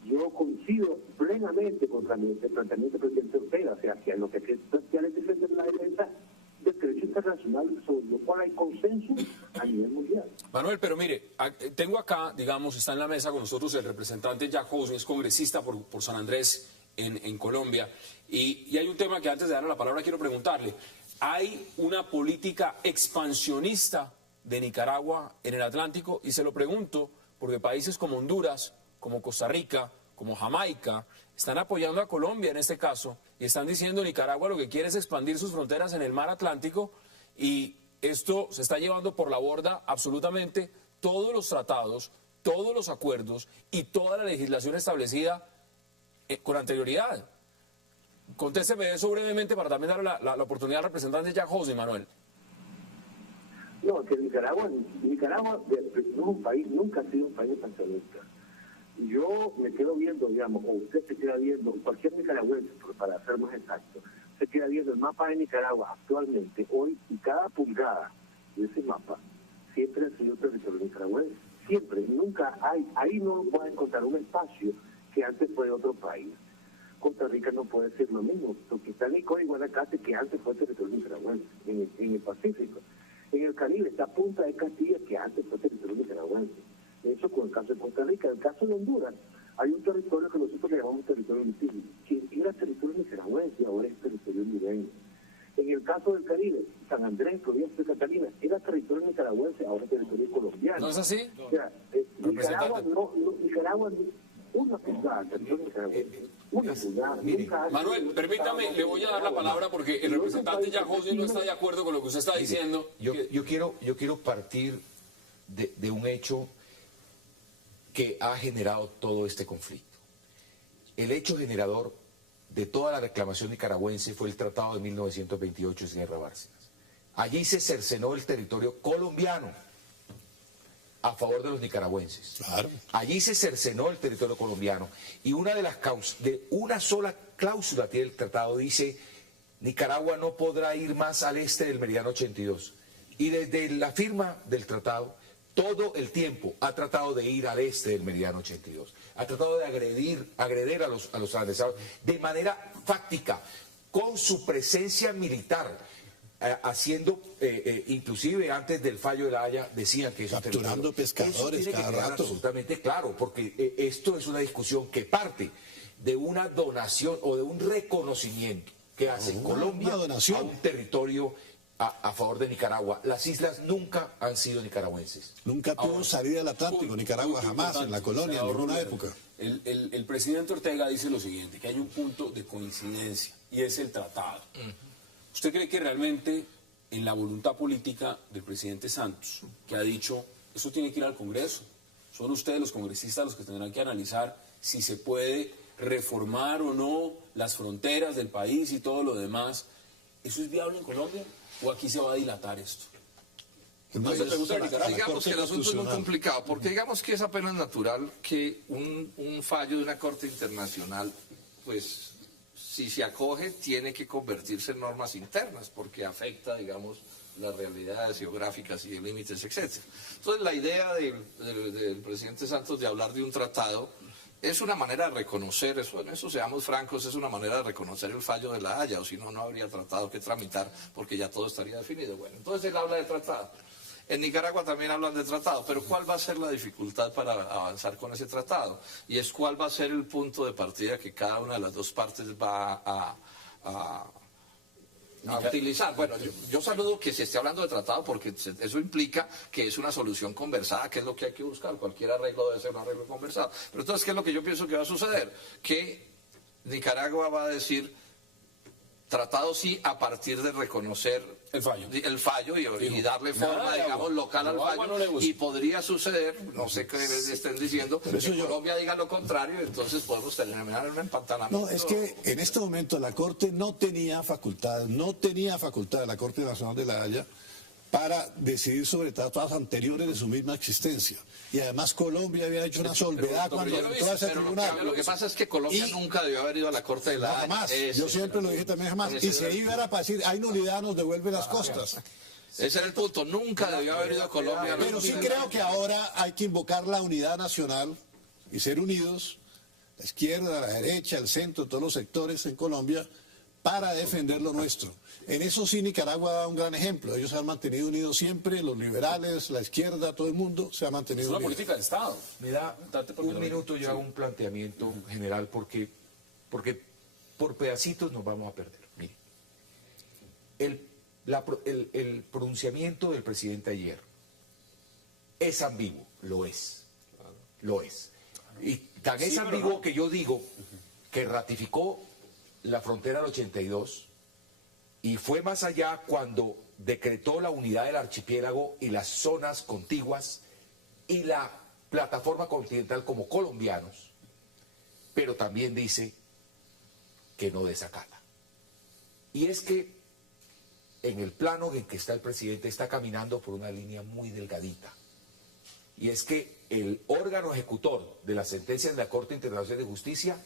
yo coincido plenamente con el planteamiento del presidente Ortega, o sea, que lo que hay que plantear es defender la defensa del derecho internacional sobre lo cual hay consenso a nivel mundial. Manuel, pero mire, tengo acá, digamos, está en la mesa con nosotros el representante Jack Housen, es congresista por San Andrés en Colombia, y hay un tema que antes de darle la palabra quiero preguntarle. ¿Hay una política expansionista de Nicaragua en el Atlántico? Y se lo pregunto porque países como Honduras, como Costa Rica, como Jamaica, están apoyando a Colombia en este caso y están diciendo Nicaragua lo que quiere es expandir sus fronteras en el mar Atlántico, y esto se está llevando por la borda absolutamente todos los tratados, todos los acuerdos y toda la legislación establecida con anterioridad. Contésteme eso brevemente para también darle la oportunidad al representante Jack Housen, Manuel. No, que Nicaragua es un país, nunca ha sido un país expansionista. Yo me quedo viendo, digamos, o usted se queda viendo, cualquier nicaragüense, para ser más exacto, se queda viendo el mapa de Nicaragua actualmente, hoy, y cada pulgada de ese mapa siempre ha sido territorio nicaragüense. Siempre, nunca hay, ahí no va a encontrar un espacio que antes fue de otro país. Costa Rica no puede ser lo mismo, porque está Nicoya y Guanacaste, que antes fue territorio nicaragüense, en el Pacífico. En el Caribe está Punta de Castilla, que antes fue territorio nicaragüense. Eso con el caso de Costa Rica. En el caso de Honduras, hay un territorio que nosotros le llamamos territorio litigio, que era territorio nicaragüense y ahora es territorio hondureño. En el caso del Caribe, San Andrés, Provincia de Catalina, era territorio nicaragüense, ahora es territorio colombiano. ¿No es así? O sea, Nicaragua una pulgada, territorio nicaragüense. Una pulgada. Manuel, permítame, le voy a dar la palabra porque el representante Jack Housen no está de acuerdo con lo que usted está diciendo. Yo quiero partir de un hecho que ha generado todo este conflicto. El hecho generador de toda la reclamación nicaragüense fue el Tratado de 1928 en Guerra Bárcenas. Allí se cercenó el territorio colombiano a favor de los nicaragüenses. Claro. Allí se cercenó el territorio colombiano y una sola cláusula tiene el tratado, dice Nicaragua no podrá ir más al este del meridiano 82. Y desde la firma del tratado, todo el tiempo ha tratado de ir al este del meridiano 82. Ha tratado de agredir a los adversarios de manera fáctica, con su presencia militar, haciendo, inclusive antes del fallo de La Haya, decían que eso capturando pescadores eso cada rato. Absolutamente claro, porque esto es una discusión que parte de una donación o de un reconocimiento que hace Colombia a un territorio a favor de Nicaragua. Las islas nunca han sido nicaragüenses. Nunca tuvo salida al Atlántico, Nicaragua jamás, en la colonia, en ninguna época. El presidente Ortega dice lo siguiente, que hay un punto de coincidencia, y es el tratado. ¿Usted cree que realmente en la voluntad política del presidente Santos, que ha dicho, eso tiene que ir al Congreso, son ustedes los congresistas los que tendrán que analizar si se puede reformar o no las fronteras del país y todo lo demás, ¿eso es viable en Colombia o aquí se va a dilatar esto? Digamos que el asunto es muy complicado, porque digamos que es apenas natural que un fallo de una corte internacional, pues si se acoge, tiene que convertirse en normas internas, porque afecta, digamos, las realidades geográficas y de límites, etc. Entonces, la idea del presidente Santos de hablar de un tratado es una manera de reconocer, en eso seamos francos, es una manera de reconocer el fallo de La Haya, o si no, no habría tratado que tramitar, porque ya todo estaría definido. Bueno, entonces él habla de tratado. En Nicaragua también hablan de tratado, pero ¿cuál va a ser la dificultad para avanzar con ese tratado? Y es cuál va a ser el punto de partida que cada una de las dos partes va a utilizar. Bueno, yo saludo que se esté hablando de tratado porque eso implica que es una solución conversada, que es lo que hay que buscar. Cualquier arreglo debe ser un arreglo conversado. Pero entonces, ¿qué es lo que yo pienso que va a suceder? Que Nicaragua va a decir, tratado sí a partir de reconocer el fallo y darle forma, digamos, local al fallo, y podría suceder, no sé qué estén diciendo, que Colombia diga lo contrario, entonces podemos terminar en un empantanamiento. No, es que en este momento la Corte no tenía facultad la Corte Nacional de la Haya para decidir sobre tratados anteriores de su misma existencia. Y además Colombia había hecho una solvedad cuando entró a ese tribunal. Lo que pasa es que Colombia nunca debió haber ido a la Corte de la Haya. Jamás, yo siempre lo dije también jamás. Y se iba para decir, hay nulidad, nos devuelve las costas. Ese era el punto, nunca debió haber ido a Colombia. Pero sí creo que ahora hay que invocar la unidad nacional y ser unidos, la izquierda, la derecha, el centro, todos los sectores en Colombia, para defender lo nuestro. En eso sí Nicaragua da un gran ejemplo. Ellos se han mantenido unidos siempre, los liberales, la izquierda, todo el mundo se ha mantenido unido. Es una política de Estado. Me da un minuto, yo hago un planteamiento general porque por pedacitos nos vamos a perder. Mire, el pronunciamiento del presidente ayer es ambiguo, lo es. Y tan es ambiguo que yo digo que ratificó la frontera del 82 y fue más allá cuando decretó la unidad del archipiélago y las zonas contiguas y la plataforma continental como colombianos, pero también dice que no desacata. Y es que en el plano en que está el presidente está caminando por una línea muy delgadita. Y es que el órgano ejecutor de las sentencias de la Corte Internacional de Justicia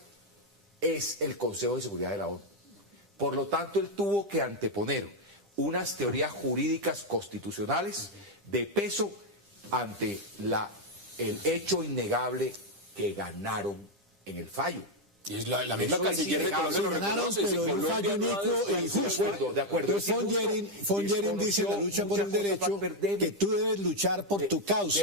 es el Consejo de Seguridad de la ONU. Por lo tanto, él tuvo que anteponer unas teorías jurídicas constitucionales de peso ante el hecho innegable que ganaron en el fallo. Y es la misma canciller de Colombia lo reconoce. Pero un fallo inicuo e injusto. De acuerdo. Von Yerin dice en la lucha por el derecho que tú debes luchar por tu causa.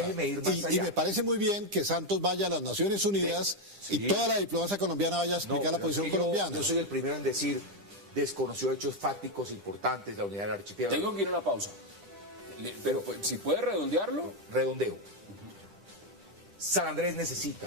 Y me parece muy bien que Santos vaya a las Naciones Unidas y toda la diplomacia colombiana vaya a explicar la posición colombiana. Yo soy el primero en decir, desconoció hechos fácticos importantes de la unidad del archipiélago. Tengo que ir a una pausa. Pero si puede redondearlo. Redondeo. San Andrés necesita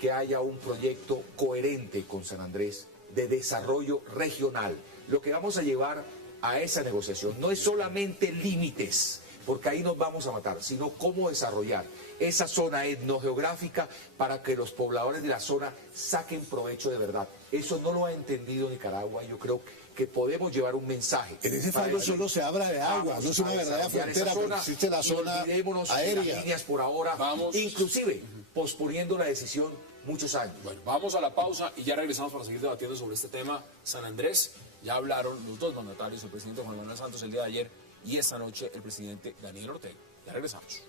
que haya un proyecto coherente con San Andrés de desarrollo regional. Lo que vamos a llevar a esa negociación no es solamente límites, porque ahí nos vamos a matar, sino cómo desarrollar esa zona etnogeográfica para que los pobladores de la zona saquen provecho de verdad. Eso no lo ha entendido Nicaragua y yo creo que podemos llevar un mensaje. En ese fallo solo se habla de agua, no es una verdadera frontera, porque existe la zona aérea. Las líneas por ahora, inclusive posponiendo la decisión muchos años. Bueno, vamos a la pausa y ya regresamos para seguir debatiendo sobre este tema. San Andrés, ya hablaron los dos mandatarios, el presidente Juan Manuel Santos el día de ayer y esta noche el presidente Daniel Ortega. Ya regresamos.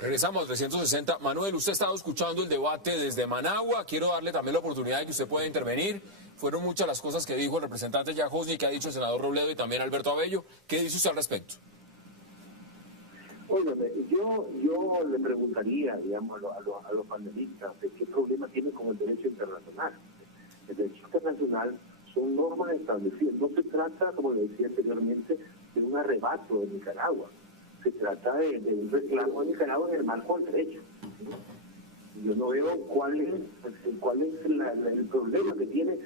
Regresamos al 360. Manuel, usted ha estado escuchando el debate desde Managua. Quiero darle también la oportunidad de que usted pueda intervenir. Fueron muchas las cosas que dijo el representante Yajosny, que ha dicho el senador Robledo y también Alberto Abello. ¿Qué dice usted al respecto? Óigame, yo le preguntaría, digamos, a los panelistas de qué problema tiene con el derecho internacional. El derecho internacional son normas establecidas. No se trata, como le decía anteriormente, de un arrebato de Nicaragua. Se trata de un reclamo de Nicaragua en el marco del derecho. Yo no veo cuál es el problema que tiene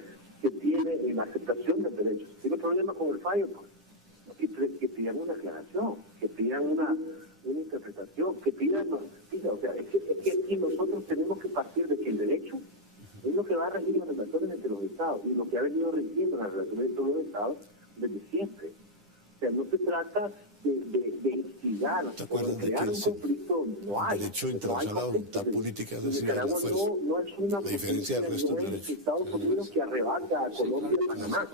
en la aceptación del derecho. ¿Tiene problema con el fallo? Pues, que pidan una aclaración, que pidan una interpretación, que pidan... O sea, es que aquí nosotros tenemos que partir de que el derecho es lo que va a regir las relaciones entre los Estados y lo que ha venido regiendo las relaciones entre los Estados desde siempre. O sea, no se trata de instigar o de crear un conflicto, no hay. El derecho internacional a la voluntad política es decir, la fuerza. No es una la diferencia del resto del derecho. Estados Unidos que arrebata a Colombia y Panamá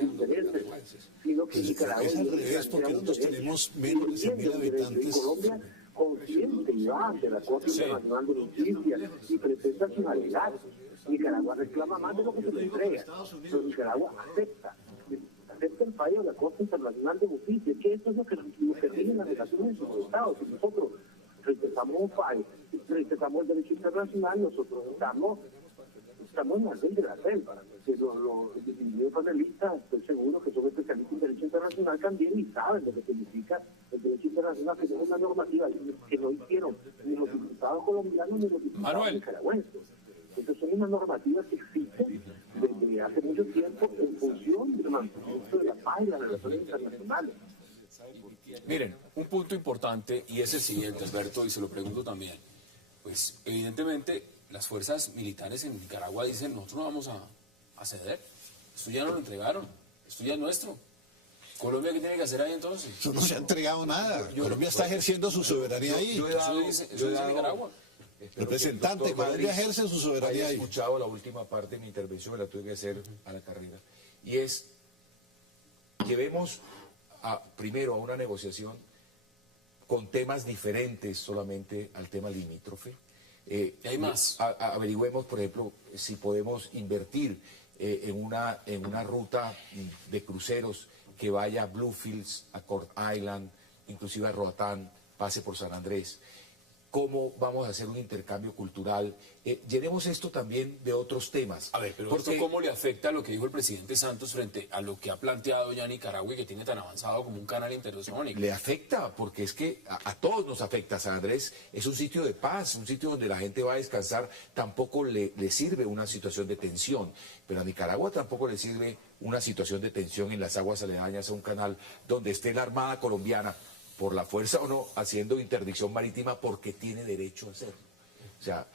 intereses, sino que Nicaragua es al revés, porque nosotros tenemos menos de 100.000 habitantes. Colombia consciente y va ante la Corte Internacional de Justicia y presenta sus alegatos. Nicaragua reclama más de lo que se le entrega, pero Nicaragua acepta el fallo de la Corte Internacional de Justicia, que eso es lo que rige las relaciones entre los Estados. Si nosotros respetamos un fallo, respetamos el derecho internacional, nosotros estamos estamos en la ley de la selva. Los distinguidos panelistas, estoy seguro que son especialistas en derecho internacional también y saben lo que significa el derecho internacional, que es una normativa que no hicieron ni los diputados colombianos ni los diputados nicaragüenses. Entonces son unas normativas que existen desde hace mucho tiempo en función del mantenimiento de la paz y las relaciones internacionales. Miren, un punto importante, y es el siguiente, Alberto, y se lo pregunto también. Pues evidentemente las fuerzas militares en Nicaragua dicen, nosotros no vamos a ceder, esto ya no lo entregaron, esto ya es nuestro. ¿Colombia qué tiene que hacer ahí entonces? Eso no se ha entregado nada. Colombia está ejerciendo su soberanía ahí. Eso dice Nicaragua. Representante, Colombia ejerce su soberanía ahí. He escuchado la última parte de mi intervención, me la tuve que hacer a la carrera, y es que vemos primero a una negociación con temas diferentes solamente al tema limítrofe. Hay más. Averigüemos, por ejemplo, si podemos invertir en una ruta de cruceros que vaya a Bluefields, a Court Island, inclusive a Roatán, pase por San Andrés. ¿Cómo vamos a hacer un intercambio cultural? Llenemos esto también de otros temas. A ver, pero ¿esto cómo le afecta a lo que dijo el presidente Santos frente a lo que ha planteado ya Nicaragua y que tiene tan avanzado como un canal interoceánico? Le afecta, porque es que a todos nos afecta. San Andrés es un sitio de paz, un sitio donde la gente va a descansar. Tampoco le sirve una situación de tensión, pero a Nicaragua tampoco le sirve una situación de tensión en las aguas aledañas a un canal donde esté la Armada colombiana, por la fuerza o no, haciendo interdicción marítima porque tiene derecho a hacerlo. O sea,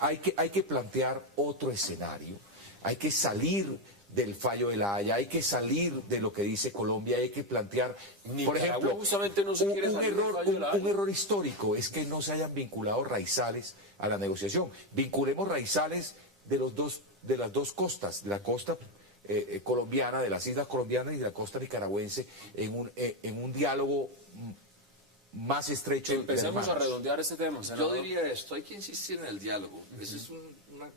hay que plantear otro escenario, hay que salir del fallo de La Haya, hay que salir de lo que dice Colombia, hay que plantear, por ejemplo, justamente no se quiere salir del fallo de La Haya. Un error histórico es que no se hayan vinculado raizales a la negociación. Vinculemos raizales de las dos costas, de la costa colombiana, de las islas colombianas y de la costa nicaragüense, en un diálogo más estrecho. Empecemos a redondear este tema, senador. Yo diría esto, hay que insistir en el diálogo. Esa es una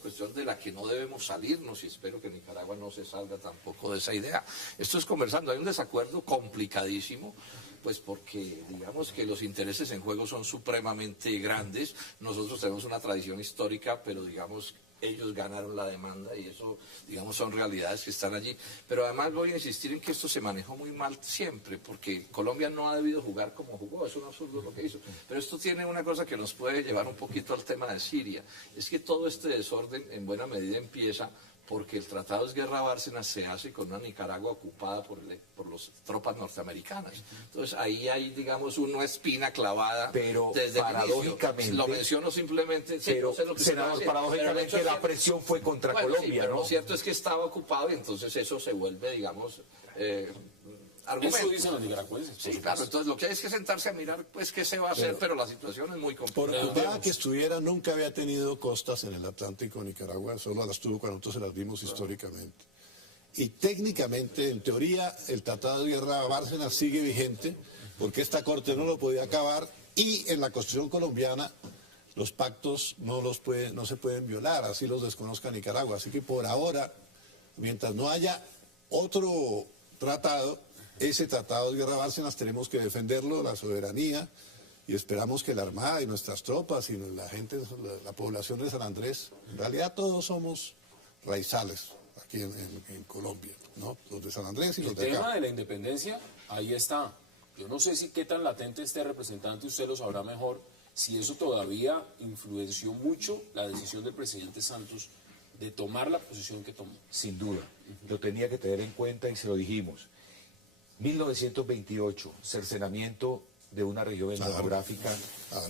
cuestión de la que no debemos salirnos, y espero que Nicaragua no se salga tampoco de esa idea. Esto es conversando, hay un desacuerdo complicadísimo, pues porque digamos que los intereses en juego son supremamente grandes. Nosotros tenemos una tradición histórica, pero digamos ellos ganaron la demanda y eso, digamos, son realidades que están allí. Pero además voy a insistir en que esto se manejó muy mal siempre, porque Colombia no ha debido jugar como jugó, es un absurdo lo que hizo. Pero esto tiene una cosa que nos puede llevar un poquito al tema de Siria, es que todo este desorden en buena medida empieza porque el Tratado de Guerra Bárcenas se hace con una Nicaragua ocupada por las tropas norteamericanas. Entonces ahí hay, digamos, una espina clavada. Pero desde paradójicamente... el inicio. Lo menciono simplemente... Pero, sí, no sé senador, paradójicamente la presión fue contra Colombia, sí, pero ¿no? Lo cierto es que estaba ocupado y entonces eso se vuelve, digamos... argumentos. Eso dicen los nicaragüenses. Sí, claro, entonces lo que hay es que sentarse a mirar pues qué se va a hacer, pero la situación es muy Por complicada. ocupada que estuviera, nunca había tenido costas en el Atlántico Nicaragua, solo las tuvo cuando nosotros se las dimos históricamente. Y técnicamente, en teoría, el Tratado de Guerra Bárcenas sigue vigente, porque esta Corte no lo podía acabar, y en la Constitución colombiana los pactos no se pueden violar, así los desconozca Nicaragua. Así que por ahora, mientras no haya otro tratado, ese Tratado de Guerra Bárcenas tenemos que defenderlo, la soberanía, y esperamos que la Armada y nuestras tropas y la gente, la población de San Andrés, en realidad todos somos raizales aquí en Colombia, ¿no? Los de San Andrés y los de acá. El tema de la independencia, ahí está. Yo no sé si qué tan latente este representante, usted lo sabrá mejor, si eso todavía influenció mucho la decisión del presidente Santos de tomar la posición que tomó. Sin duda, lo tenía que tener en cuenta y se lo dijimos. 1928, cercenamiento de una región etnográfica,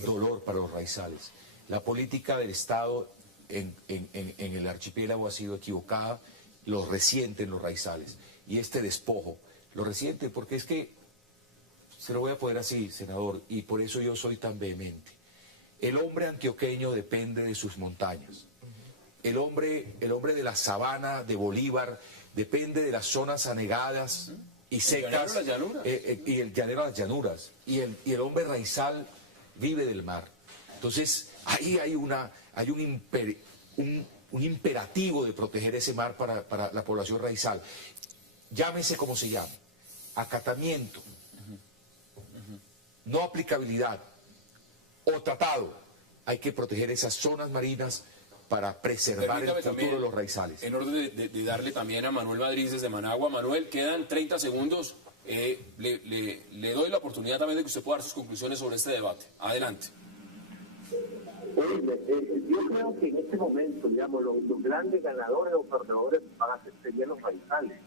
dolor para los raizales. La política del Estado en el archipiélago ha sido equivocada, lo resienten los raizales. Y este despojo lo resiente porque es que, se lo voy a poner así, senador, y por eso yo soy tan vehemente. El hombre antioqueño depende de sus montañas. El hombre de la sabana de Bolívar depende de las zonas anegadas y secas, y el llanero de las llanuras, y el hombre raizal vive del mar. Entonces ahí hay un imperativo de proteger ese mar para la población raizal. Llámese como se llame, acatamiento, no aplicabilidad o tratado. Hay que proteger esas zonas marinas para preservar el Permítame futuro también, de los raizales. En orden de darle también a Manuel Madrid desde Managua. Manuel, quedan 30 segundos. Le doy la oportunidad también de que usted pueda dar sus conclusiones sobre este debate. Adelante. Yo creo que en este momento, digamos, los grandes ganadores o perdedores serían los raizales.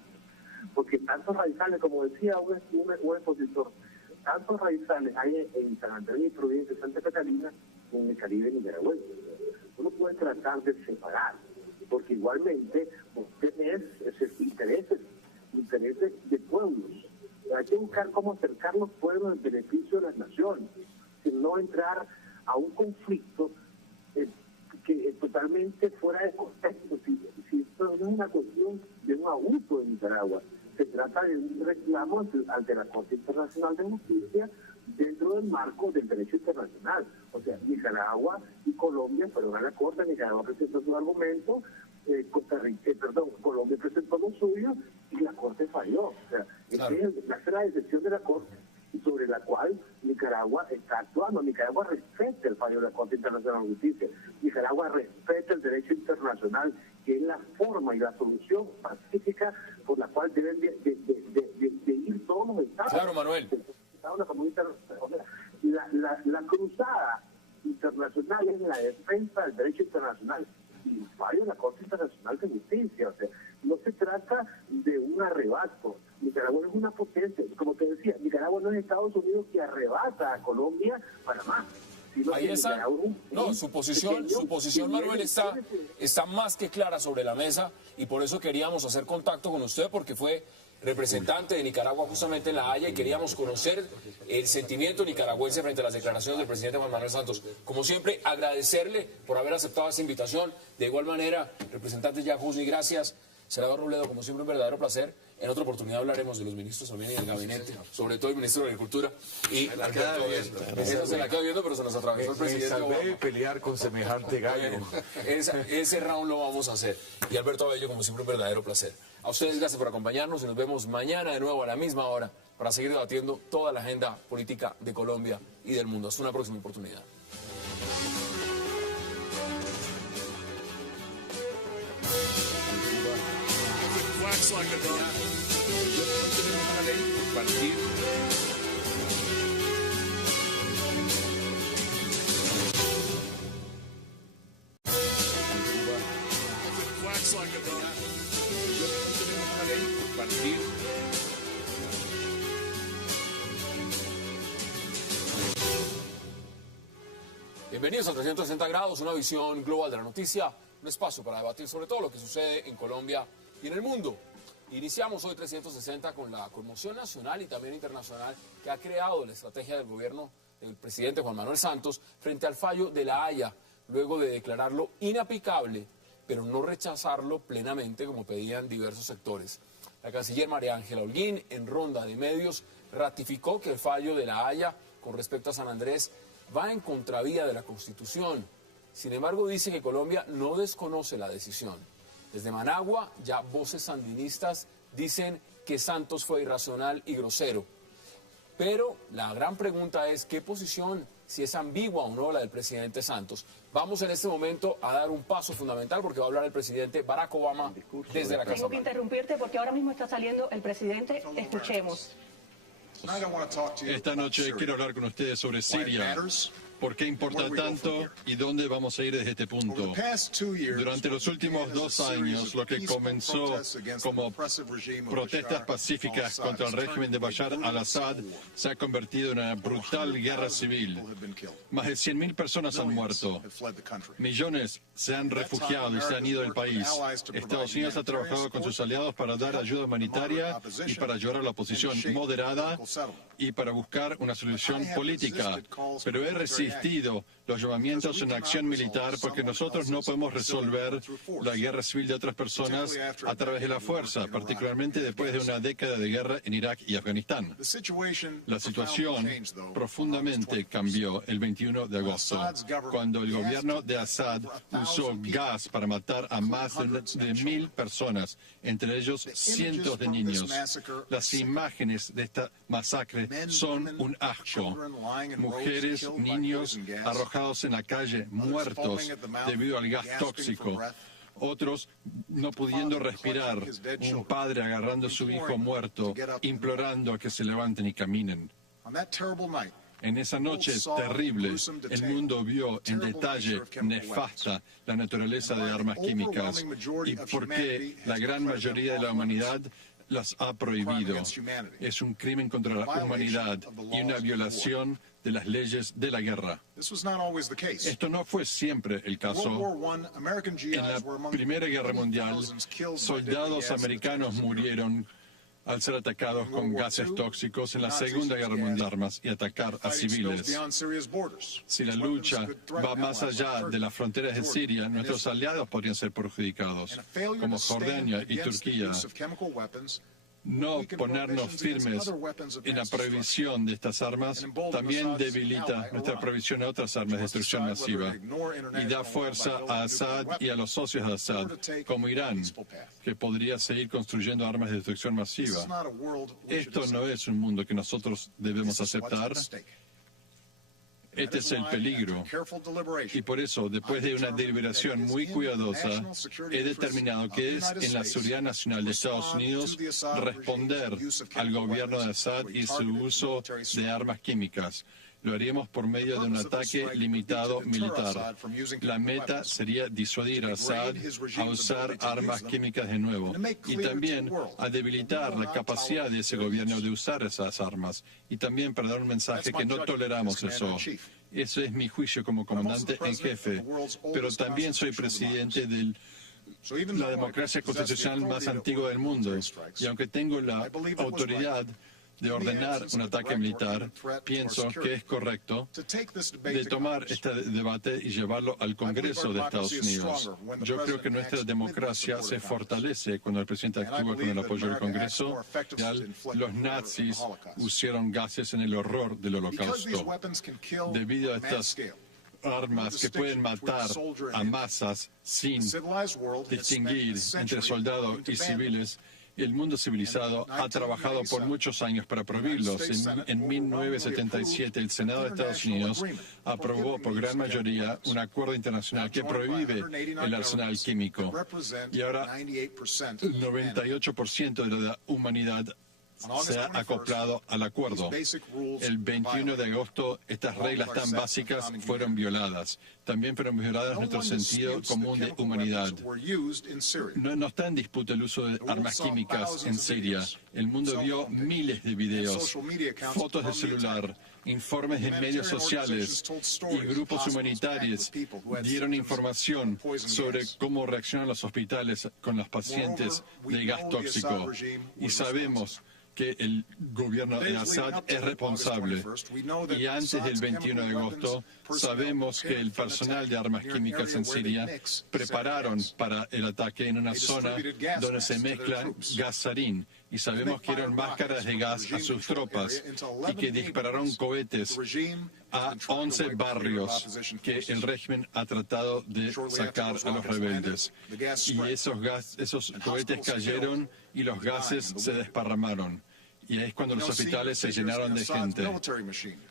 Porque tantos raizales, como decía un expositor, tantos raizales hay en San Andrés y Providencia, Santa Catalina, en el Caribe nicaragüense. Uno puede tratar de separar, porque igualmente usted es intereses de pueblos. Hay que buscar cómo acercar los pueblos en beneficio de las naciones, sin no entrar a un conflicto que es totalmente fuera de contexto. Si esto no es una cuestión de un abuso en Nicaragua, se trata de un reclamo ante la Corte Internacional de Justicia dentro del marco del derecho internacional. O sea, Nicaragua y Colombia fueron a la Corte, Nicaragua presentó su argumento, Colombia presentó lo suyo y la Corte falló. O sea, claro. Esa es la decisión de la Corte sobre la cual Nicaragua está actuando. Nicaragua respeta el fallo de la Corte Internacional de Justicia. Nicaragua respeta el derecho internacional, que es la forma y la solución pacífica por la cual deben de ir todos los estados. Claro, Manuel. La cruzada internacional es la defensa del derecho internacional y el fallo de la Corte Internacional de Justicia. O sea, no se trata de un arrebato. Nicaragua no es una potencia. Como te decía, Nicaragua no es Estados Unidos que arrebata a Colombia, Panamá. Ahí está. No, su posición, Manuel, está más que clara sobre la mesa y por eso queríamos hacer contacto con usted, porque fue representante de Nicaragua justamente en La Haya y queríamos conocer el sentimiento nicaragüense frente a las declaraciones del presidente Juan Manuel Santos. Como siempre, agradecerle por haber aceptado esta invitación. De igual manera, representante Jack Husney, gracias. Senador Robledo, como siempre, un verdadero placer. En otra oportunidad hablaremos de los ministros también y del gabinete, sobre todo el ministro de Agricultura. Y Alberto, se la quedó viendo, pero se nos atravesó el presidente. Salvé pelear con semejante gallo. Ese round lo vamos a hacer. Y Alberto Abello, como siempre, un verdadero placer. A ustedes, gracias por acompañarnos y nos vemos mañana de nuevo a la misma hora para seguir debatiendo toda la agenda política de Colombia y del mundo. Hasta una próxima oportunidad. Bienvenidos a 360 grados, una visión global de la noticia, un espacio para debatir sobre todo lo que sucede en Colombia y en el mundo. Iniciamos hoy 360 con la conmoción nacional y también internacional que ha creado la estrategia del gobierno del presidente Juan Manuel Santos frente al fallo de La Haya, luego de declararlo inaplicable, pero no rechazarlo plenamente como pedían diversos sectores. La canciller María Ángela Holguín, en ronda de medios, ratificó que el fallo de La Haya con respecto a San Andrés va en contravía de la Constitución. Sin embargo, dice que Colombia no desconoce la decisión. Desde Managua, ya voces sandinistas dicen que Santos fue irracional y grosero. Pero la gran pregunta es, ¿qué posición, si es ambigua o no la del presidente Santos? Vamos en este momento a dar un paso fundamental porque va a hablar el presidente Barack Obama desde la Casa Blanca. Tengo que interrumpirte porque ahora mismo está saliendo el presidente. Escuchemos. Esta noche quiero hablar con ustedes sobre Siria. ¿Por qué importa tanto y dónde vamos a ir desde este punto? Durante los últimos 2 años, lo que comenzó como protestas pacíficas contra el régimen de Bashar al-Assad se ha convertido en una brutal guerra civil. Más de 100.000 personas han muerto. Millones se han refugiado y se han ido del país. Estados Unidos ha trabajado con sus aliados para dar ayuda humanitaria y para ayudar a la oposición moderada y para buscar una solución política. Pero he resistido los llamamientos en acción militar porque nosotros no podemos resolver la guerra civil de otras personas a través de la fuerza, particularmente después de una década de guerra en Irak y Afganistán. La situación profundamente cambió el 21 de agosto, cuando el gobierno de Assad usó gas para matar a más de 1.000 personas, entre ellos cientos de niños. Las imágenes de esta masacre son un asco. Mujeres, niños arrojados arrojados en la calle, muertos debido al gas tóxico. Otros no pudiendo respirar, un padre agarrando a su hijo muerto, implorando a que se levanten y caminen. En esa noche terrible, el mundo vio en detalle nefasta la naturaleza de armas químicas y por qué la gran mayoría de la humanidad las ha prohibido. Es un crimen contra la humanidad y una violación de las leyes de la guerra. Esto no fue siempre el caso. En la Primera Guerra Mundial, soldados americanos murieron al ser atacados con gases tóxicos. En la Segunda Guerra Mundial, armas y atacar a civiles. Si la lucha va más allá de las fronteras de Siria, nuestros aliados podrían ser perjudicados, como Jordania y Turquía. No ponernos firmes en la prohibición de estas armas también debilita nuestra prohibición a otras armas de destrucción masiva y da fuerza a Assad y a los socios de Assad, como Irán, que podría seguir construyendo armas de destrucción masiva. Esto no es un mundo que nosotros debemos aceptar. Este es el peligro. Y por eso, después de una deliberación muy cuidadosa, he determinado que es en la seguridad nacional de Estados Unidos responder al gobierno de Assad y su uso de armas químicas. Lo haríamos por medio de un ataque limitado militar. La meta sería disuadir a Assad a usar armas químicas de nuevo y también a debilitar la capacidad de ese gobierno de usar esas armas y también para dar un mensaje que no toleramos eso. Ese es mi juicio como comandante en jefe, pero también soy presidente de la democracia constitucional más antigua del mundo y aunque tengo la autoridad de ordenar un ataque militar, pienso que es correcto de tomar este debate y llevarlo al Congreso de Estados Unidos. Yo creo que nuestra democracia se fortalece cuando el presidente actúa con el apoyo del Congreso. Los nazis usaron gases en el horror del Holocausto. Debido a estas armas que pueden matar a masas sin distinguir entre soldados y civiles, el mundo civilizado ha trabajado por muchos años para prohibirlos. En 1977, el Senado de Estados Unidos aprobó por gran mayoría un acuerdo internacional que prohíbe el arsenal químico. Y ahora el 98% de la humanidad se ha acoplado al acuerdo. El 21 de agosto, estas reglas tan básicas fueron violadas. También fueron violadas nuestro sentido común de humanidad. No está en disputa el uso de armas químicas en Siria. El mundo vio miles de videos, fotos de celular, informes de medios sociales y grupos humanitarios dieron información sobre cómo reaccionan los hospitales con los pacientes de gas tóxico. Y sabemos que el gobierno de Assad es responsable. Y antes del 21 de agosto, sabemos que el personal de armas químicas en Siria prepararon para el ataque en una zona donde se mezcla gas sarín. Y sabemos que eran máscaras de gas a sus tropas y que dispararon cohetes a 11 barrios que el régimen ha tratado de sacar a los rebeldes. Y esos cohetes cayeron y los gases se desparramaron. Y es cuando los hospitales se llenaron de gente.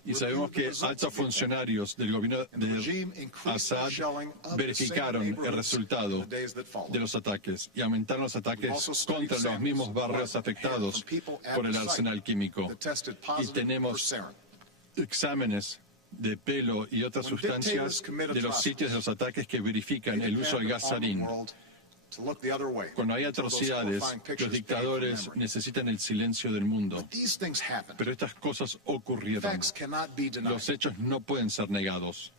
Y sabemos que altos funcionarios del gobierno de Assad verificaron el resultado de los ataques y aumentaron los ataques contra los mismos barrios afectados por el arsenal químico. Y tenemos exámenes de pelo y otras sustancias de los sitios de los ataques que verifican el uso del gas sarín. Cuando hay atrocidades, los dictadores necesitan el silencio del mundo. Pero estas cosas ocurrieron. Los hechos no pueden ser negados.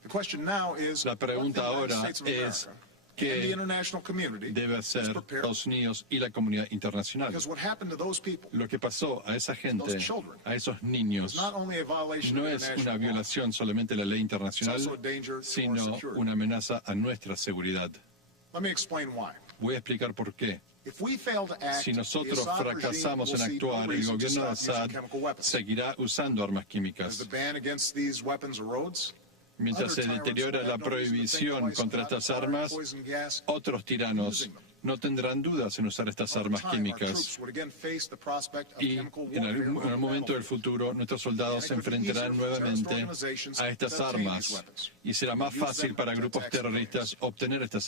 La pregunta ahora es ¿qué debe hacer Estados Unidos y la comunidad internacional? Lo que pasó a esa gente, a esos niños, no es una violación solamente de la ley internacional, sino una amenaza a nuestra seguridad. Voy a explicar por qué. Si nosotros fracasamos en actuar, el gobierno de Assad seguirá usando armas químicas. Mientras se deteriora la prohibición contra estas armas, otros tiranos no tendrán dudas en usar estas armas químicas. Y en algún momento del futuro, nuestros soldados se enfrentarán nuevamente a estas armas y será más fácil para grupos terroristas obtener estas